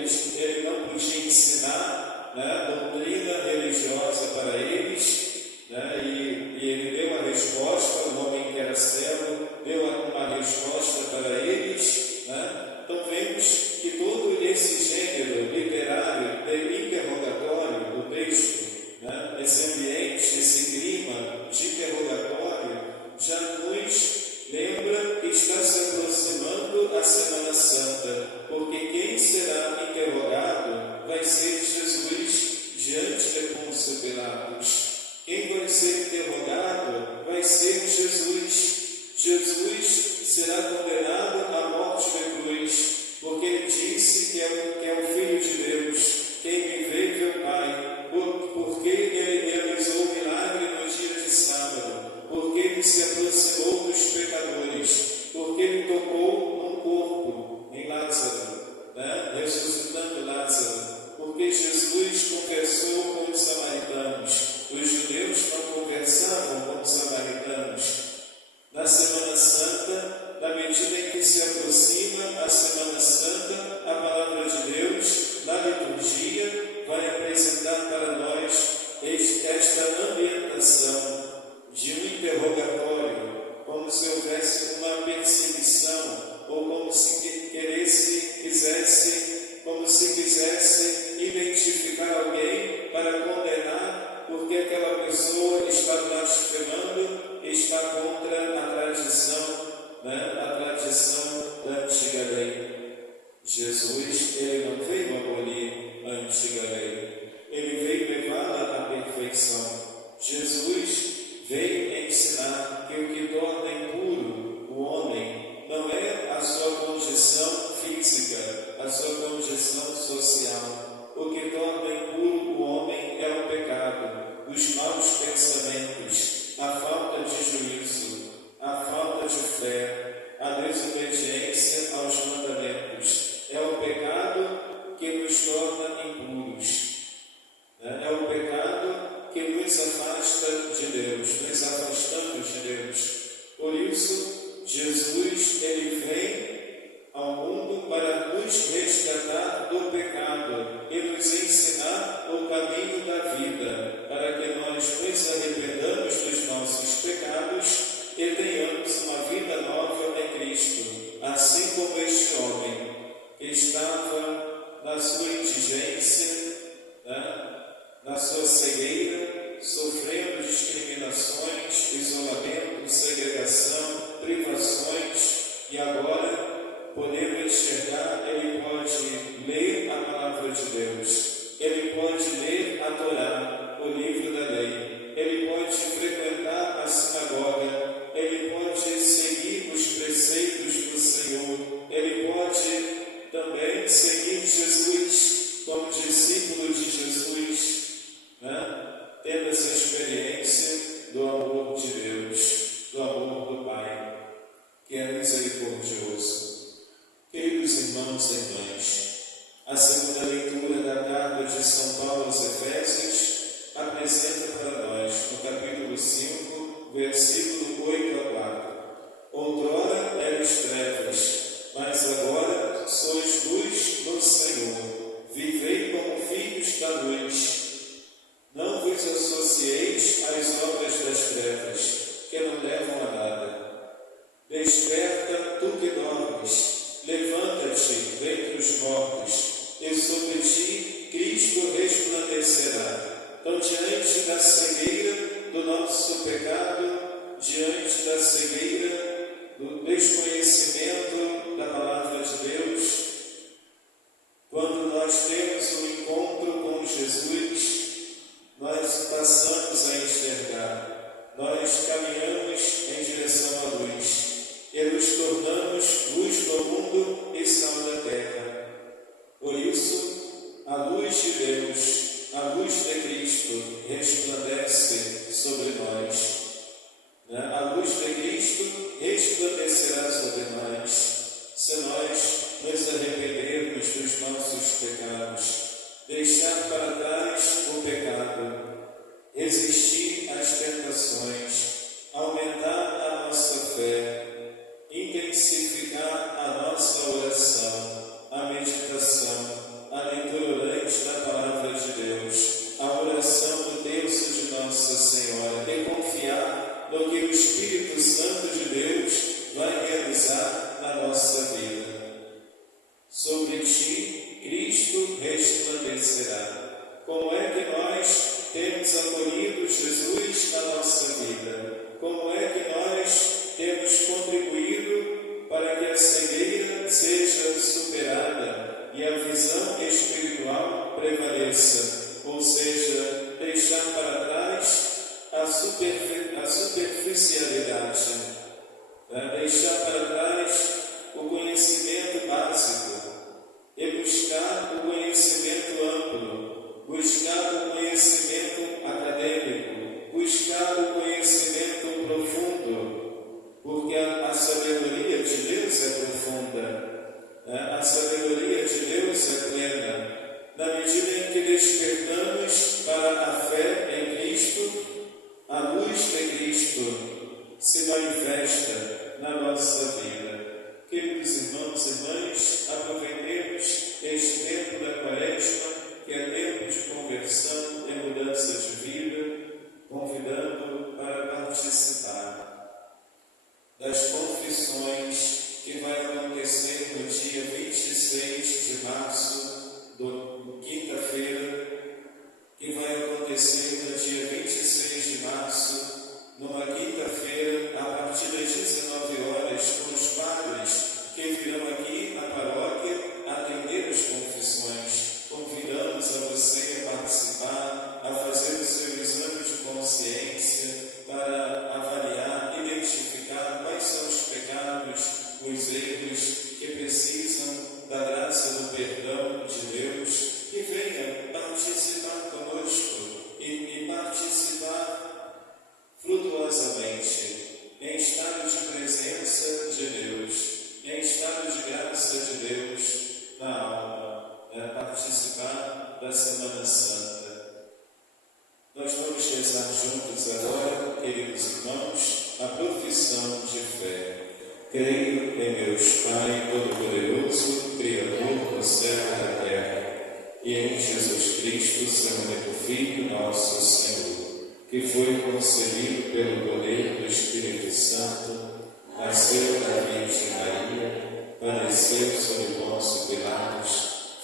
ele não podia ensinar, né, doutrina religiosa para eles, né? E ele deu a resposta, o homem que era cego deu uma resposta para eles, né? Então vemos que todo esse gênero literário de interrogatório do texto, né, esse ambiente, esse clima de interrogatório, já nos lembra que está se aproximando a Semana Santa, porque quem será interrogado vai ser Jesus diante de Pôncio Pilatos. Quem vai ser interrogado vai ser Jesus. Jesus será condenado à morte de cruz, porque ele disse que é o Filho de Deus, quem me vê, vê o Pai, porque ele realizou o milagre no dia de sábado, porque ele se aproximou dos pecadores, porque ele tocou num corpo, em Lázaro, né? Ressuscitando Lázaro, porque Jesus conversou com os samaritanos. Os judeus não conversavam com os samaritanos. Na Semana Santa, na medida em que se aproxima a Semana Santa, a palavra de Deus, na liturgia, vai apresentar para nós esta ambientação de um interrogatório, como se houvesse uma perseguição, ou como se quisesse identificar alguém para condenar, porque aquela pessoa está blasfemando, está contra a tradição, né? A tradição da antiga lei. Jesus, ele não veio abolir a antiga lei, ele veio levá-la à perfeição. Jesus veio ensinar que o que torna impuro o homem não é a sua condição física, a sua condição social. O que torna impuro o homem é o pecado, os maus pensamentos, a falta de juízo, a falta de fé, a desobediência aos mandamentos. É o pecado que nos torna impuros. É o pecado que nos afasta de Deus, nos afastamos de Deus. Por isso, Jesus, ele vem ao mundo para nos resgatar do pecado e nos ensinar o caminho da vida, para que nós nos arrependamos dos nossos pecados e tenhamos uma vida nova em Cristo, assim como este homem que estava na sua indigência, né, na sua cegueira, sofrendo discriminações, isolamento, segregação, privações, e agora, podendo enxergar, ele pode ler a palavra de Deus, ele pode ler a Torá, o livro da lei, ele pode frequentar a sinagoga, ele pode seguir os preceitos do Senhor, ele pode também seguir Jesus como discípulo de Jesus, né? Tendo essa experiência do amor de Deus, do amor do Pai, que é misericordioso. Queridos irmãos e irmãs, a segunda leitura da carta de São Paulo aos Efésios apresenta para nós, no capítulo 5, versículo 8 a 4. Outrora erais trevas, mas agora sois luz no Senhor. Vivei como filhos da luz. Não vos associeis às obras das trevas, que não levam a nada. Desperta, tu que dormes, levanta-te dentre os mortos, e sobre ti Cristo resplandecerá. Então, diante da cegueira nós caminhamos em direção à luz e nos tornamos luz do mundo e sal da terra. Por isso, a luz de Deus, a luz de Cristo, resplandece sobre nós. A luz de Cristo resplandecerá sobre nós, se nós nos arrependermos dos nossos pecados, deixar para trás o pecado, resistir às tentações, aumentar a nossa fé, intensificar a nossa oração, a meditação, a leitura orante da Palavra de Deus, a oração do terço de Nossa Senhora e confiar no que o Espírito Santo de Deus vai realizar na nossa vida. Sobre ti, Cristo resplandecerá. Como é que nós temos acolhido Jesus na nossa vida? Como é que nós temos contribuído para que a cegueira seja superada e a visão espiritual prevaleça? Ou seja, deixar para trás a superficialidade, deixar para trás o conhecimento básico e buscar o conhecimento amplo, buscar o conhecimento acadêmico, buscar o conhecimento profundo, porque a sabedoria de Deus é profunda, a sabedoria de Deus é plena. Na medida em que despertamos para a fé em Cristo, a luz de Cristo se manifesta na nossa vida. Queridos irmãos e irmãs, aproveitemos este tempo da Quaresma, que é tempo de conversão e mudança de vida, convidando para participar das confissões que vai acontecer no dia 26 de março, quinta-feira, que vai acontecer no dia 26 de março, numa quinta-feira, a partir das 19 horas, com os padres que virão aqui na paróquia atender as confissões. Convidamos a você a participar, a fazer o seu exame de consciência para avaliar, identificar quais são os pecados, os erros que precisam da graça do perdão de Deus, que venha participar conosco e participar frutuosamente, em estado de presença de Deus, em estado de graça de Deus na alma, participar da Semana Santa. Nós vamos rezar juntos agora, queridos irmãos, a profissão de fé. Creio em Deus Pai Todo-Poderoso, Criador do céu e da terra, e em Jesus Cristo, seu único Filho, nosso Senhor, que foi concebido pelo poder do Espírito Santo, nasceu da Virgem Maria, padeceu sob Pôncio Pilatos,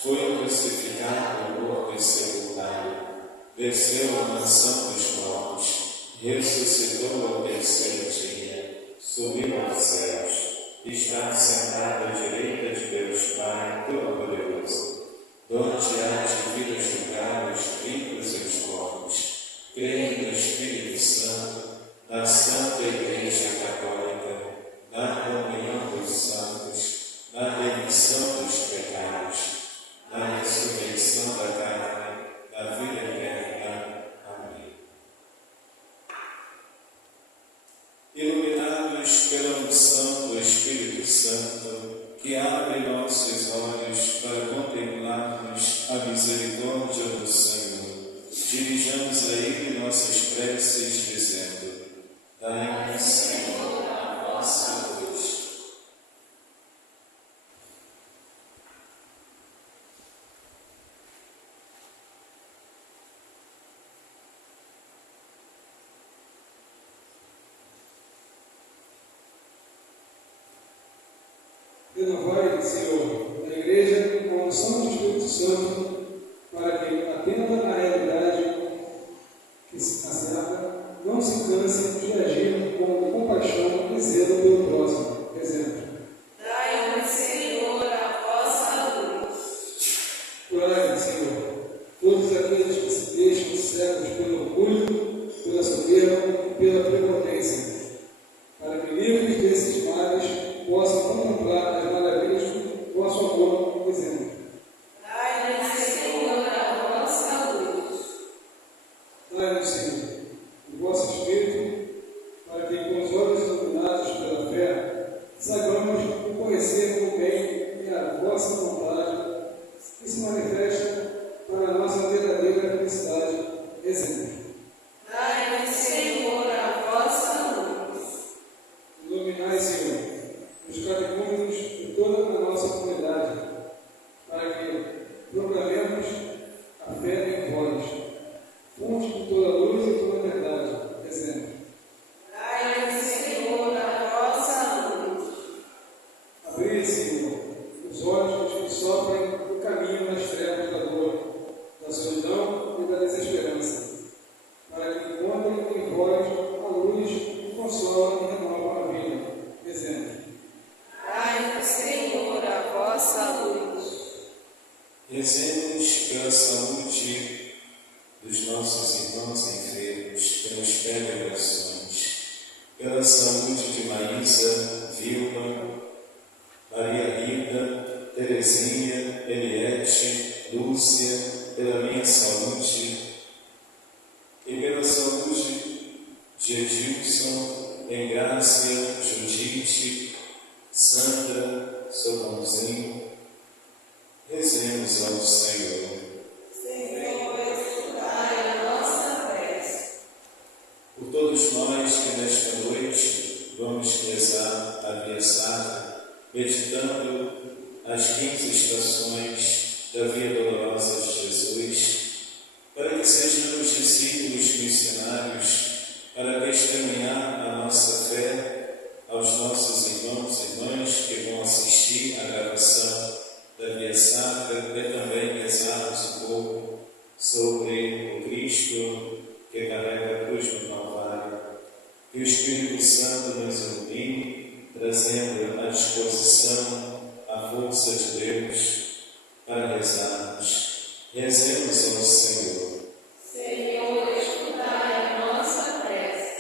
foi crucificado, morto e sepultado, desceu à mansão dos mortos, ressuscitou ao terceiro dia, subiu aos céus, está sentado à direita de Deus Pai Todo-Poderoso, donde há de vir a julgar os vivos e os mortos. Creio no Espírito Santo, na Santa Igreja Católica, na comunhão dos santos, na remissão dos pecados, na ressurreição da carne, na vida eterna. Amém. Iluminados pela unção do Espírito Santo, que abre nossos olhos para contemplarmos a misericórdia do Senhor, dirijamos a Ele nossas preces, dizendo: dai-nos, Senhor, a vossa luz. Renovai, Senhor, na Igreja com a unção do Espírito Santo, para que, atenta à realidade que se acerta, não se canse de agir com compaixão e zelo pelo próximo. Exemplo. Dai-nos, Senhor, a vossa luz. Curai, Senhor, todos aqueles que se deixam cegos pelo orgulho, pela soberba e pela prepotência, para que, livres desses males, possam contemplar as maravilhas do vosso amor, exemplo. Dai-nos, Senhor, a vossa luz. Dai-nos, Senhor, o vosso Espírito, para que, com os olhos iluminados pela fé, saibamos conhecer o bem e a vossa vontade, que se manifesta para a nossa verdadeira felicidade, exemplo. Dai-nos, Senhor, a vossa luz. Iluminai, Senhor, os catecúmenos de toda a nossa comunidade, para que proclamemos a fé em vós, fonte de toda luz e toda verdade, exemplo. Dai-nos, Senhor, a vossa luz. Abri, Senhor, os olhos dos que sofrem o caminho nas trevas da dor, da solidão e da desesperança, para que encontrem em vós a luz que consola e renova a vida. Exemplo. Dai-nos, Senhor, a vossa luz. Rezemos pela saúde dos nossos irmãos enfermos, pelas peregrinações, pela saúde de Maísa, Vilma, Maria Rita, Terezinha, Eliette, Lúcia, pela minha saúde e pela saúde de Edilson, Engrácia, Judite, Sandra, Sodãozinho. Rezemos ao Senhor. Senhor, escutai a nossa prece. Por todos nós que nesta noite vamos rezar a Via Sacra, meditando as 15 estações da Via Dolorosa de Jesus, para que sejamos discípulos missionários, para testemunhar a nossa fé aos nossos irmãos e irmãs que vão assistir à gravação da Via Sacra e também rezarmos um pouco sobre o Cristo que carrega a cruz no Calvário. Que o Espírito Santo nos ilumine, trazendo à disposição a força de Deus para rezarmos. Rezemos ao Senhor. Senhor, escutai a nossa prece.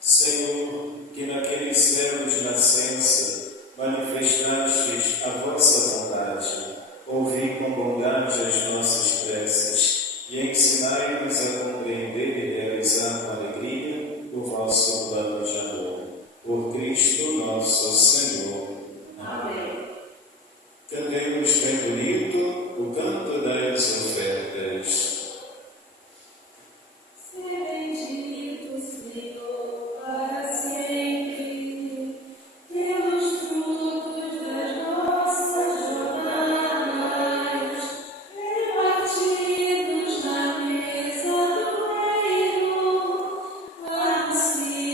Senhor, que naquele céu de nascença manifestastes a vossa vontade, ouvi com bondade as nossas preces e ensinai-nos a compreender e realizar com alegria o vosso plano de amor. Por Cristo nosso Senhor. Amém. Cantemos bem bonito o canto das ofertas. Bendito Senhor para sempre, pelos frutos das nossas jornadas, repartidos na mesa do reino, anuncia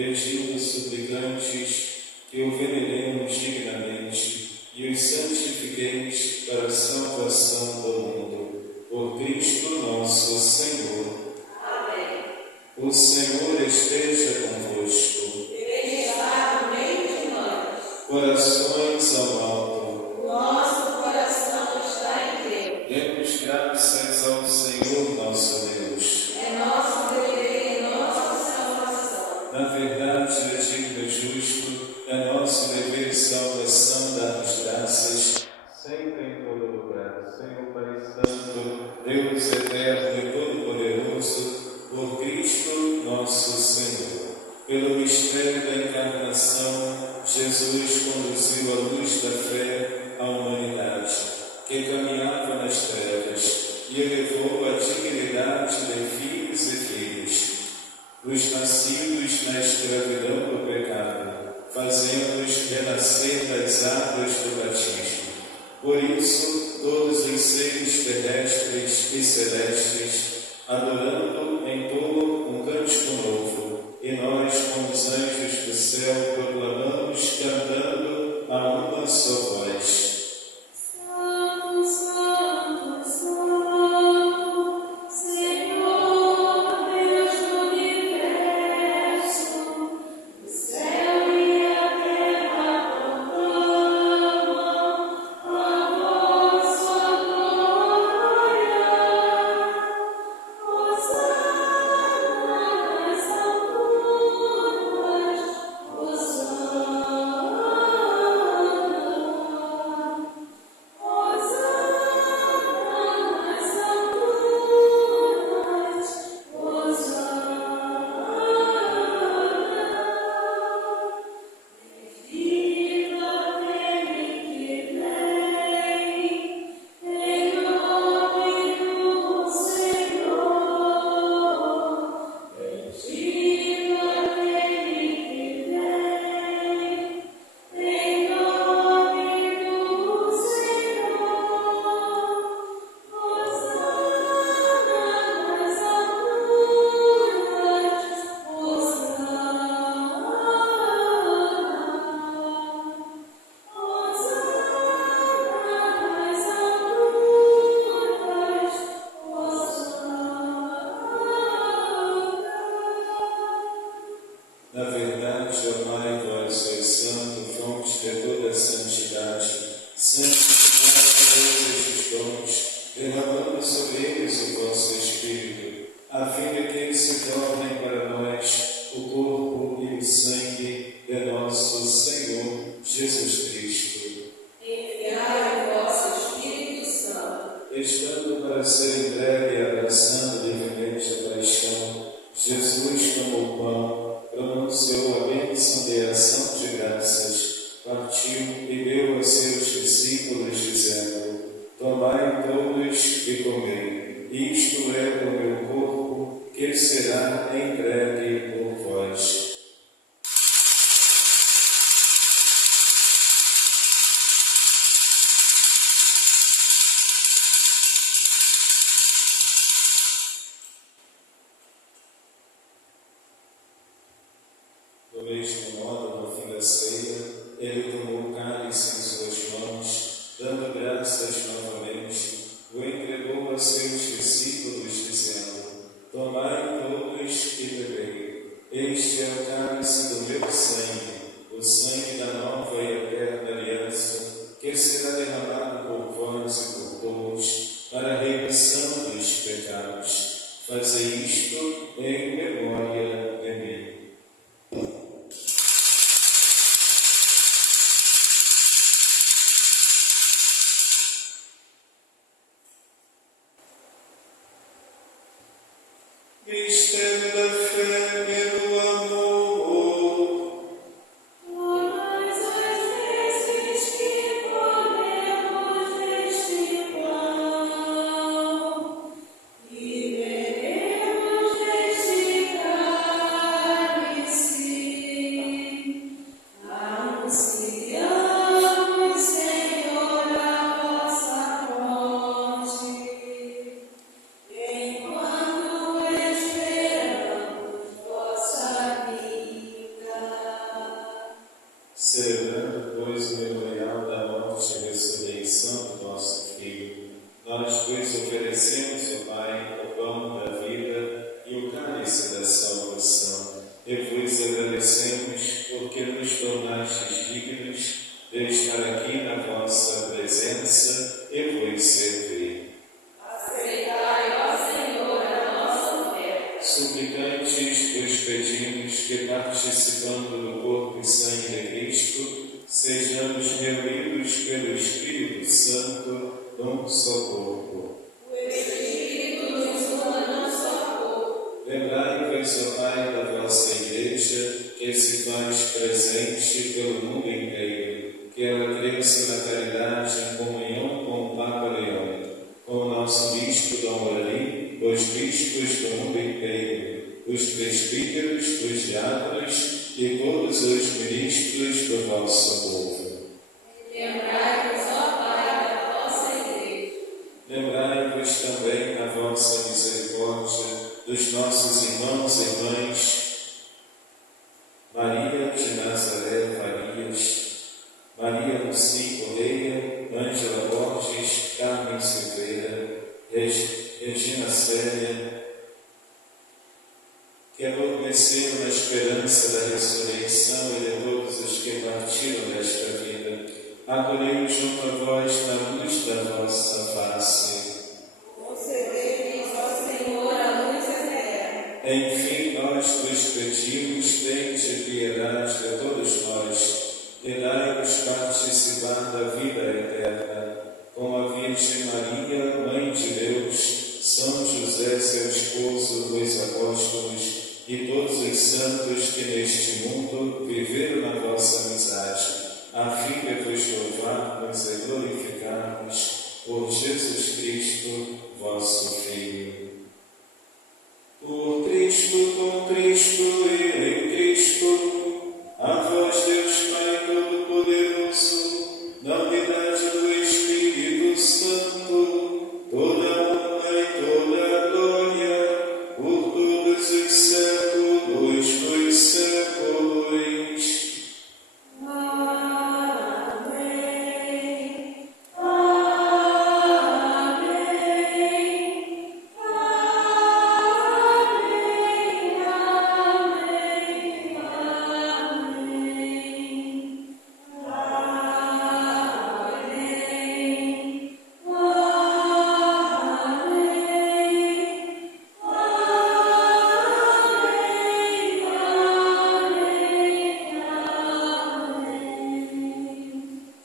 pedindo suplicantes que o veneremos dignamente e os santifiqueis para a salvação do mundo. Por Cristo nosso Senhor. Amém. O Senhor esteja convosco. Ele está no meio de nós. Corações ao alto. O nosso coração está em Deus. Demos graças ao Senhor nosso Deus. É nosso dever e nossa salvação. Na verdade, é digno e justo, é nosso dever e salvação dar-nos graças, sempre em todo lugar, Senhor Pai Santo, Deus eterno e todo-poderoso, por Cristo nosso Senhor. Pelo mistério da encarnação, Jesus conduziu a luz da fé à humanidade, que caminhava nas trevas, e elevou a dignidade de filhos e filhas, os nascidos na escravidão do pecado, fazendo-os renascer das águas do batismo. Por isso, todos os seres terrestres e celestes, adorando em torno um cântico novo, e nós, com os anjos do céu, proclamamos, cantando a uma só voz. Santo, Santo, Santo, Senhor, Deus do universo, o céu e a terra proclamam a vossa glória. Hosana nas alturas, Hosana. Na verdade, ó Pai, vós sois santo, fonte de toda a santidade, santificai estes dons, derramando sobre eles o vosso Espírito, a fim de que se tornem para nós o corpo e o sangue de nosso Senhor Jesus Cristo. Enviai o vosso Espírito Santo. Estando para ser entregue e abraçando livremente a paixão, Jesus tomou o pão, pronunciou a bênção de ação de graças, partiu e deu aos seus discípulos, dizendo: Tomai todos e comei, isto é o meu corpo, que será entregue por vós. Do mesmo modo, no fim da ceia, ele tomou o cálice em suas mãos, dando graças novamente, o entregou a seus discípulos, dizendo: Tomai todos e bebei. Este é o cálice do meu sangue, o sangue da nova e eterna aliança, que será derramado por vós e por todos, para a remissão dos pecados. Fazei isto em memória de mim. Mistério da fé e do amor. Celebrando, pois, o memorial da morte e ressurreição do nosso Filho, nós, pois, oferecemos, ó Pai, o pão da vida e o cálice da salvação, e vos agradecemos porque nos tornastes dignos de estar aqui na vossa presença e vos servir. Aceitai, ó Senhor, a nossa oferta. Suplicantes, vos pedimos que, participando do corpo e sangue de Cristo, sejamos reunidos pelo Espírito Santo num só corpo. O Espírito nos uma num só corpo. Lembrai-vos, ó Pai, da vossa Igreja, que se faz presente pelo mundo inteiro, que ela cresça na caridade em comunhão com o Papa Leão, com o nosso Bispo Dom Orali, os bispos do mundo inteiro, os presbíteros, os diáconos e todos os ministros do vosso povo. Lembrai-vos, ó Pai, da vossa Igreja. Lembrai-vos também na vossa misericórdia dos nossos irmãos e irmãs Maria de Nazaré Farias, Maria Luci Correia, Ângela Borges, Carmen Silveira, Regina Célia, que adormeceram na esperança da ressurreição e de todos os que partiram desta vida. Acolhei-os junto a vós na luz da vossa face. Concedei-nos, ó Senhor, a luz eterna. Enfim, nós vos pedimos, tende piedade de todos nós, e dai-nos participar da vida eterna, com a Virgem Maria, Mãe de Deus, São José, seu esposo, os apóstolos e todos os santos que neste mundo viveram na vossa amizade, a fim de vos louvarmos e glorificarmos por Jesus Cristo, vosso Filho. Por Cristo, com Cristo e em Cristo, a vós, Deus Pai Todo-Poderoso, na unidade do Espírito Santo, toda a honra e toda a glória, por todos os séculos dos séculos.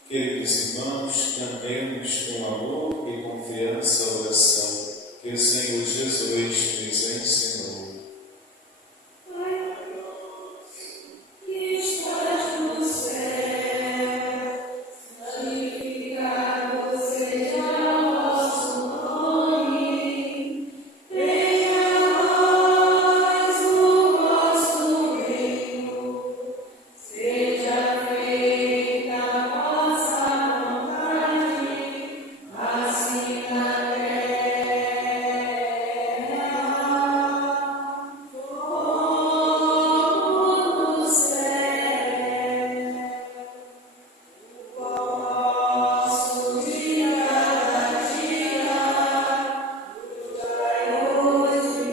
Queridos irmãos, cantemos com amor e confiança a oração que o Senhor Jesus nos ensinou. Que estás no céu, santificado seja o vosso nome. Venha a nós o vosso reino. Seja feita a vossa vontade, assim na terra como no céu. O nosso dia a dia nos dai hoje.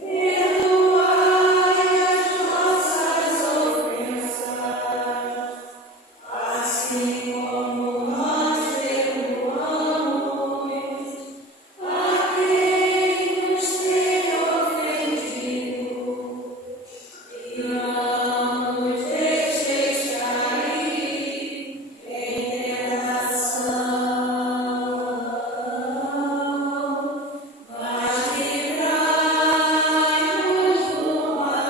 Perdoai as nossas ofensas, assim como nós perdoamos a quem nos tem ofendido. E não nos deixeis cair em tentação, mas livrai-nos do mal.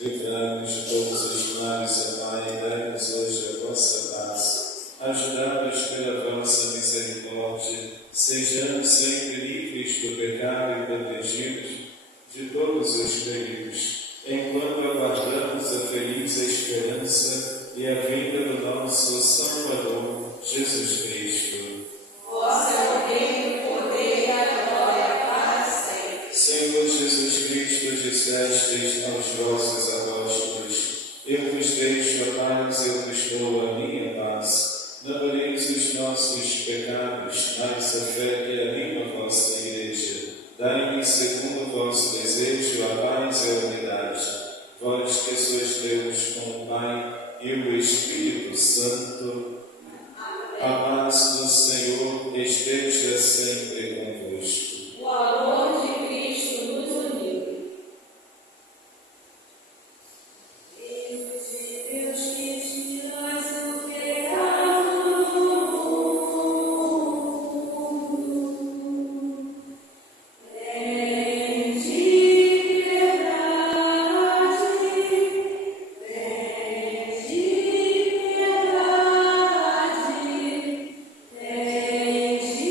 Livrai-nos de todos os males, ó Pai, e dai-nos hoje a vossa paz. Ajudados pela vossa misericórdia, sejamos sempre livres do pecado e protegidos de todos os perigos, enquanto aguardamos a feliz esperança e a vinda do nosso Salvador, Jesus Cristo. Vosso é o reino, o poder e a nossos pecados, mais a fé que anima a vossa Igreja. Dai-me, segundo o vosso desejo, a paz e a unidade. Vós que sois Deus com o Pai e o Espírito Santo, a paz do Senhor esteja sempre convosco. O amor de Cristo nos uniu. Deus que tirais o pecado do mundo, vem de piedade, vem de piedade, vem de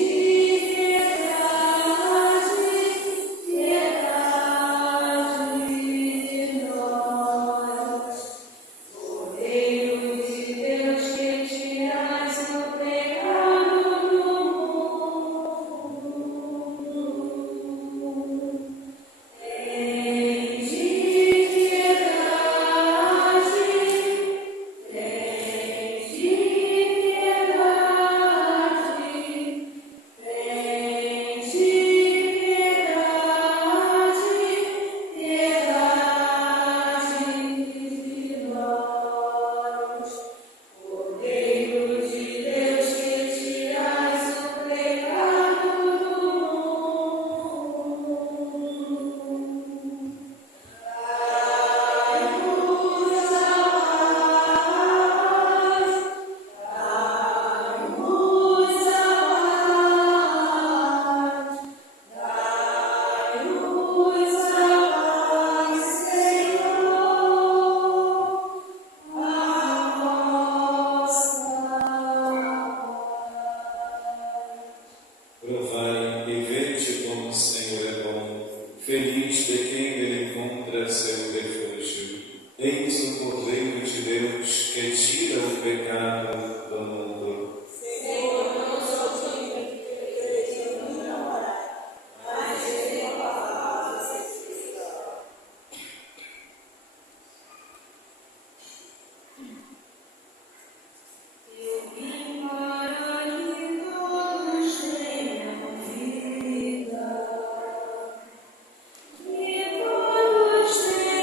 piedade, piedade de nós. Cordeiro de Deus que tirais o pecado do mundo, vem de piedade, vem de piedade, vem de piedade, piedade de nós. Cordeiro de Deus que tirais o pecado do mundo, dai-nos a paz, dai-nos a paz, dai-nos a paz, Senhor, a vossa paz. Provai e vede como o Senhor é bom, feliz de quem ele encontra seu refúgio. Eis o Cordeiro de Deus que tira o pecado do mundo. Senhor, não sou digno de me namorar, mas dize uma palavra e Eu vim para que todos tenham vida, que todos tenham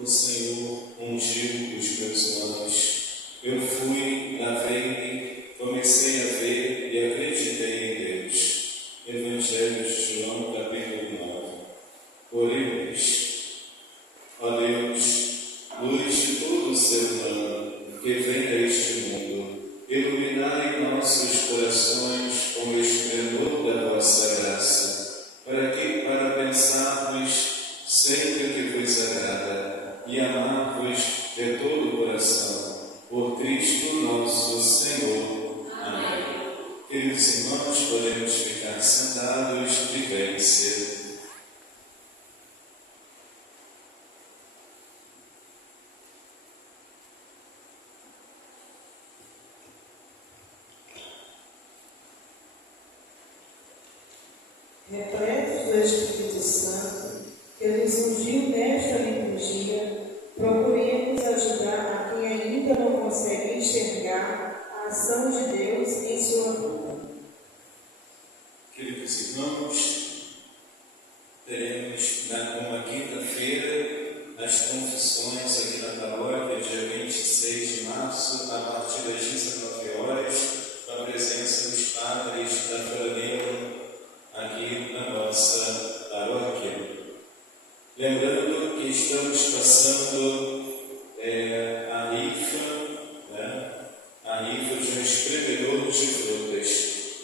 O Senhor ungiu os meus olhos. Eu fui, lavei-me, comecei a ver e acreditei em Deus. Evangelho de João, capítulo 9. Oremos. Ó Deus, luz de todo o ser humano que vem a este mundo, iluminai nossos corações com o esplendor da vossa graça, para pensarmos sempre o que vos agrada e amar-vos de todo o coração. Por Cristo nosso Senhor. Amém. Queridos irmãos, podemos ficar sentados de bênção. Repletos do Espírito Santo, que nos ungiu nesta liturgia, procuremos ajudar a quem ainda não consegue enxergar a ação de Deus em sua vida. Queridos irmãos, teremos uma quinta-feira as confissões aqui na paróquia, dia 26 de março, a partir das 19 horas, com a presença dos padres da família aqui na nossa paróquia. Lembrando que estamos passando a rifa de um espremedor de frutas.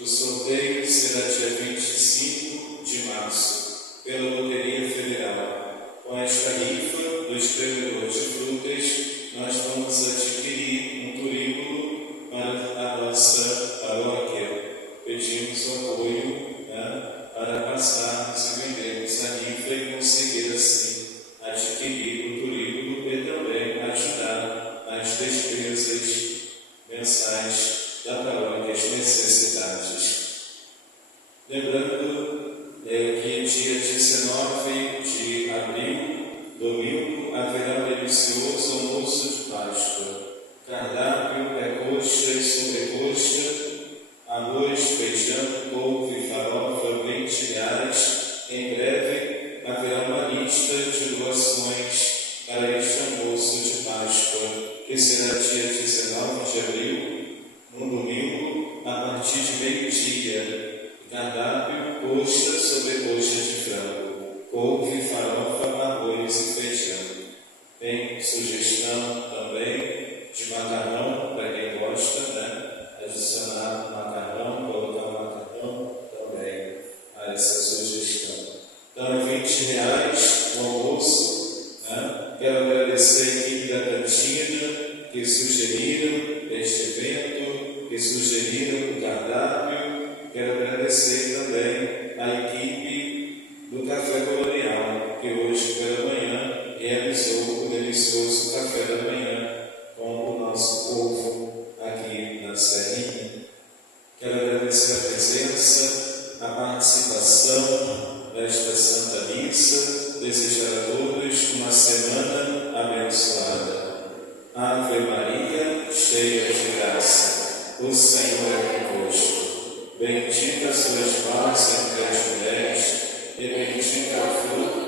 O sorteio será dia 25 de março, pela Loteria Federal. Com esta rifa do espremedor de frutas, nós vamos adquirir um turíbulo para a nossa paróquia. Pedimos o apoio para passarmos e vendermos a rifa e conseguir assim adquirir o turíbulo e também ajudar nas despesas mensais da paróquia, as necessidades. Lembrando que dia 19 de abril, domingo, haverá um delicioso almoço de Páscoa. Cardápio é coxa e sobrecoxa, arroz, feijão, couve, farofa, 20 reais. Em breve haverá uma lista de doações para este almoço de Páscoa, que será dia 19 de abril, no domingo, a partir de meio-dia. Cardápio, coxa, sobrecoxa de frango, couve, farofa, arroz e feijão. Tem sugestão também de macarrão, para quem gosta, adicionar macarrão, colocar macarrão também a essa sugestão. Então é 20 reais o almoço. Quero agradecer a equipe da cantina que sugeriram este evento, que sugeriram o cardápio. Quero agradecer também a equipe do Café Colonial, que hoje pela manhã realizou o delicioso café da manhã com o nosso povo aqui na Serrinha. Quero agradecer a presença, a participação nesta Santa Missa, desejar a todos uma semana abençoada. Ave Maria, cheia de graça, o Senhor é convosco. Bendita sois vós entre as mulheres, e bendito é o fruto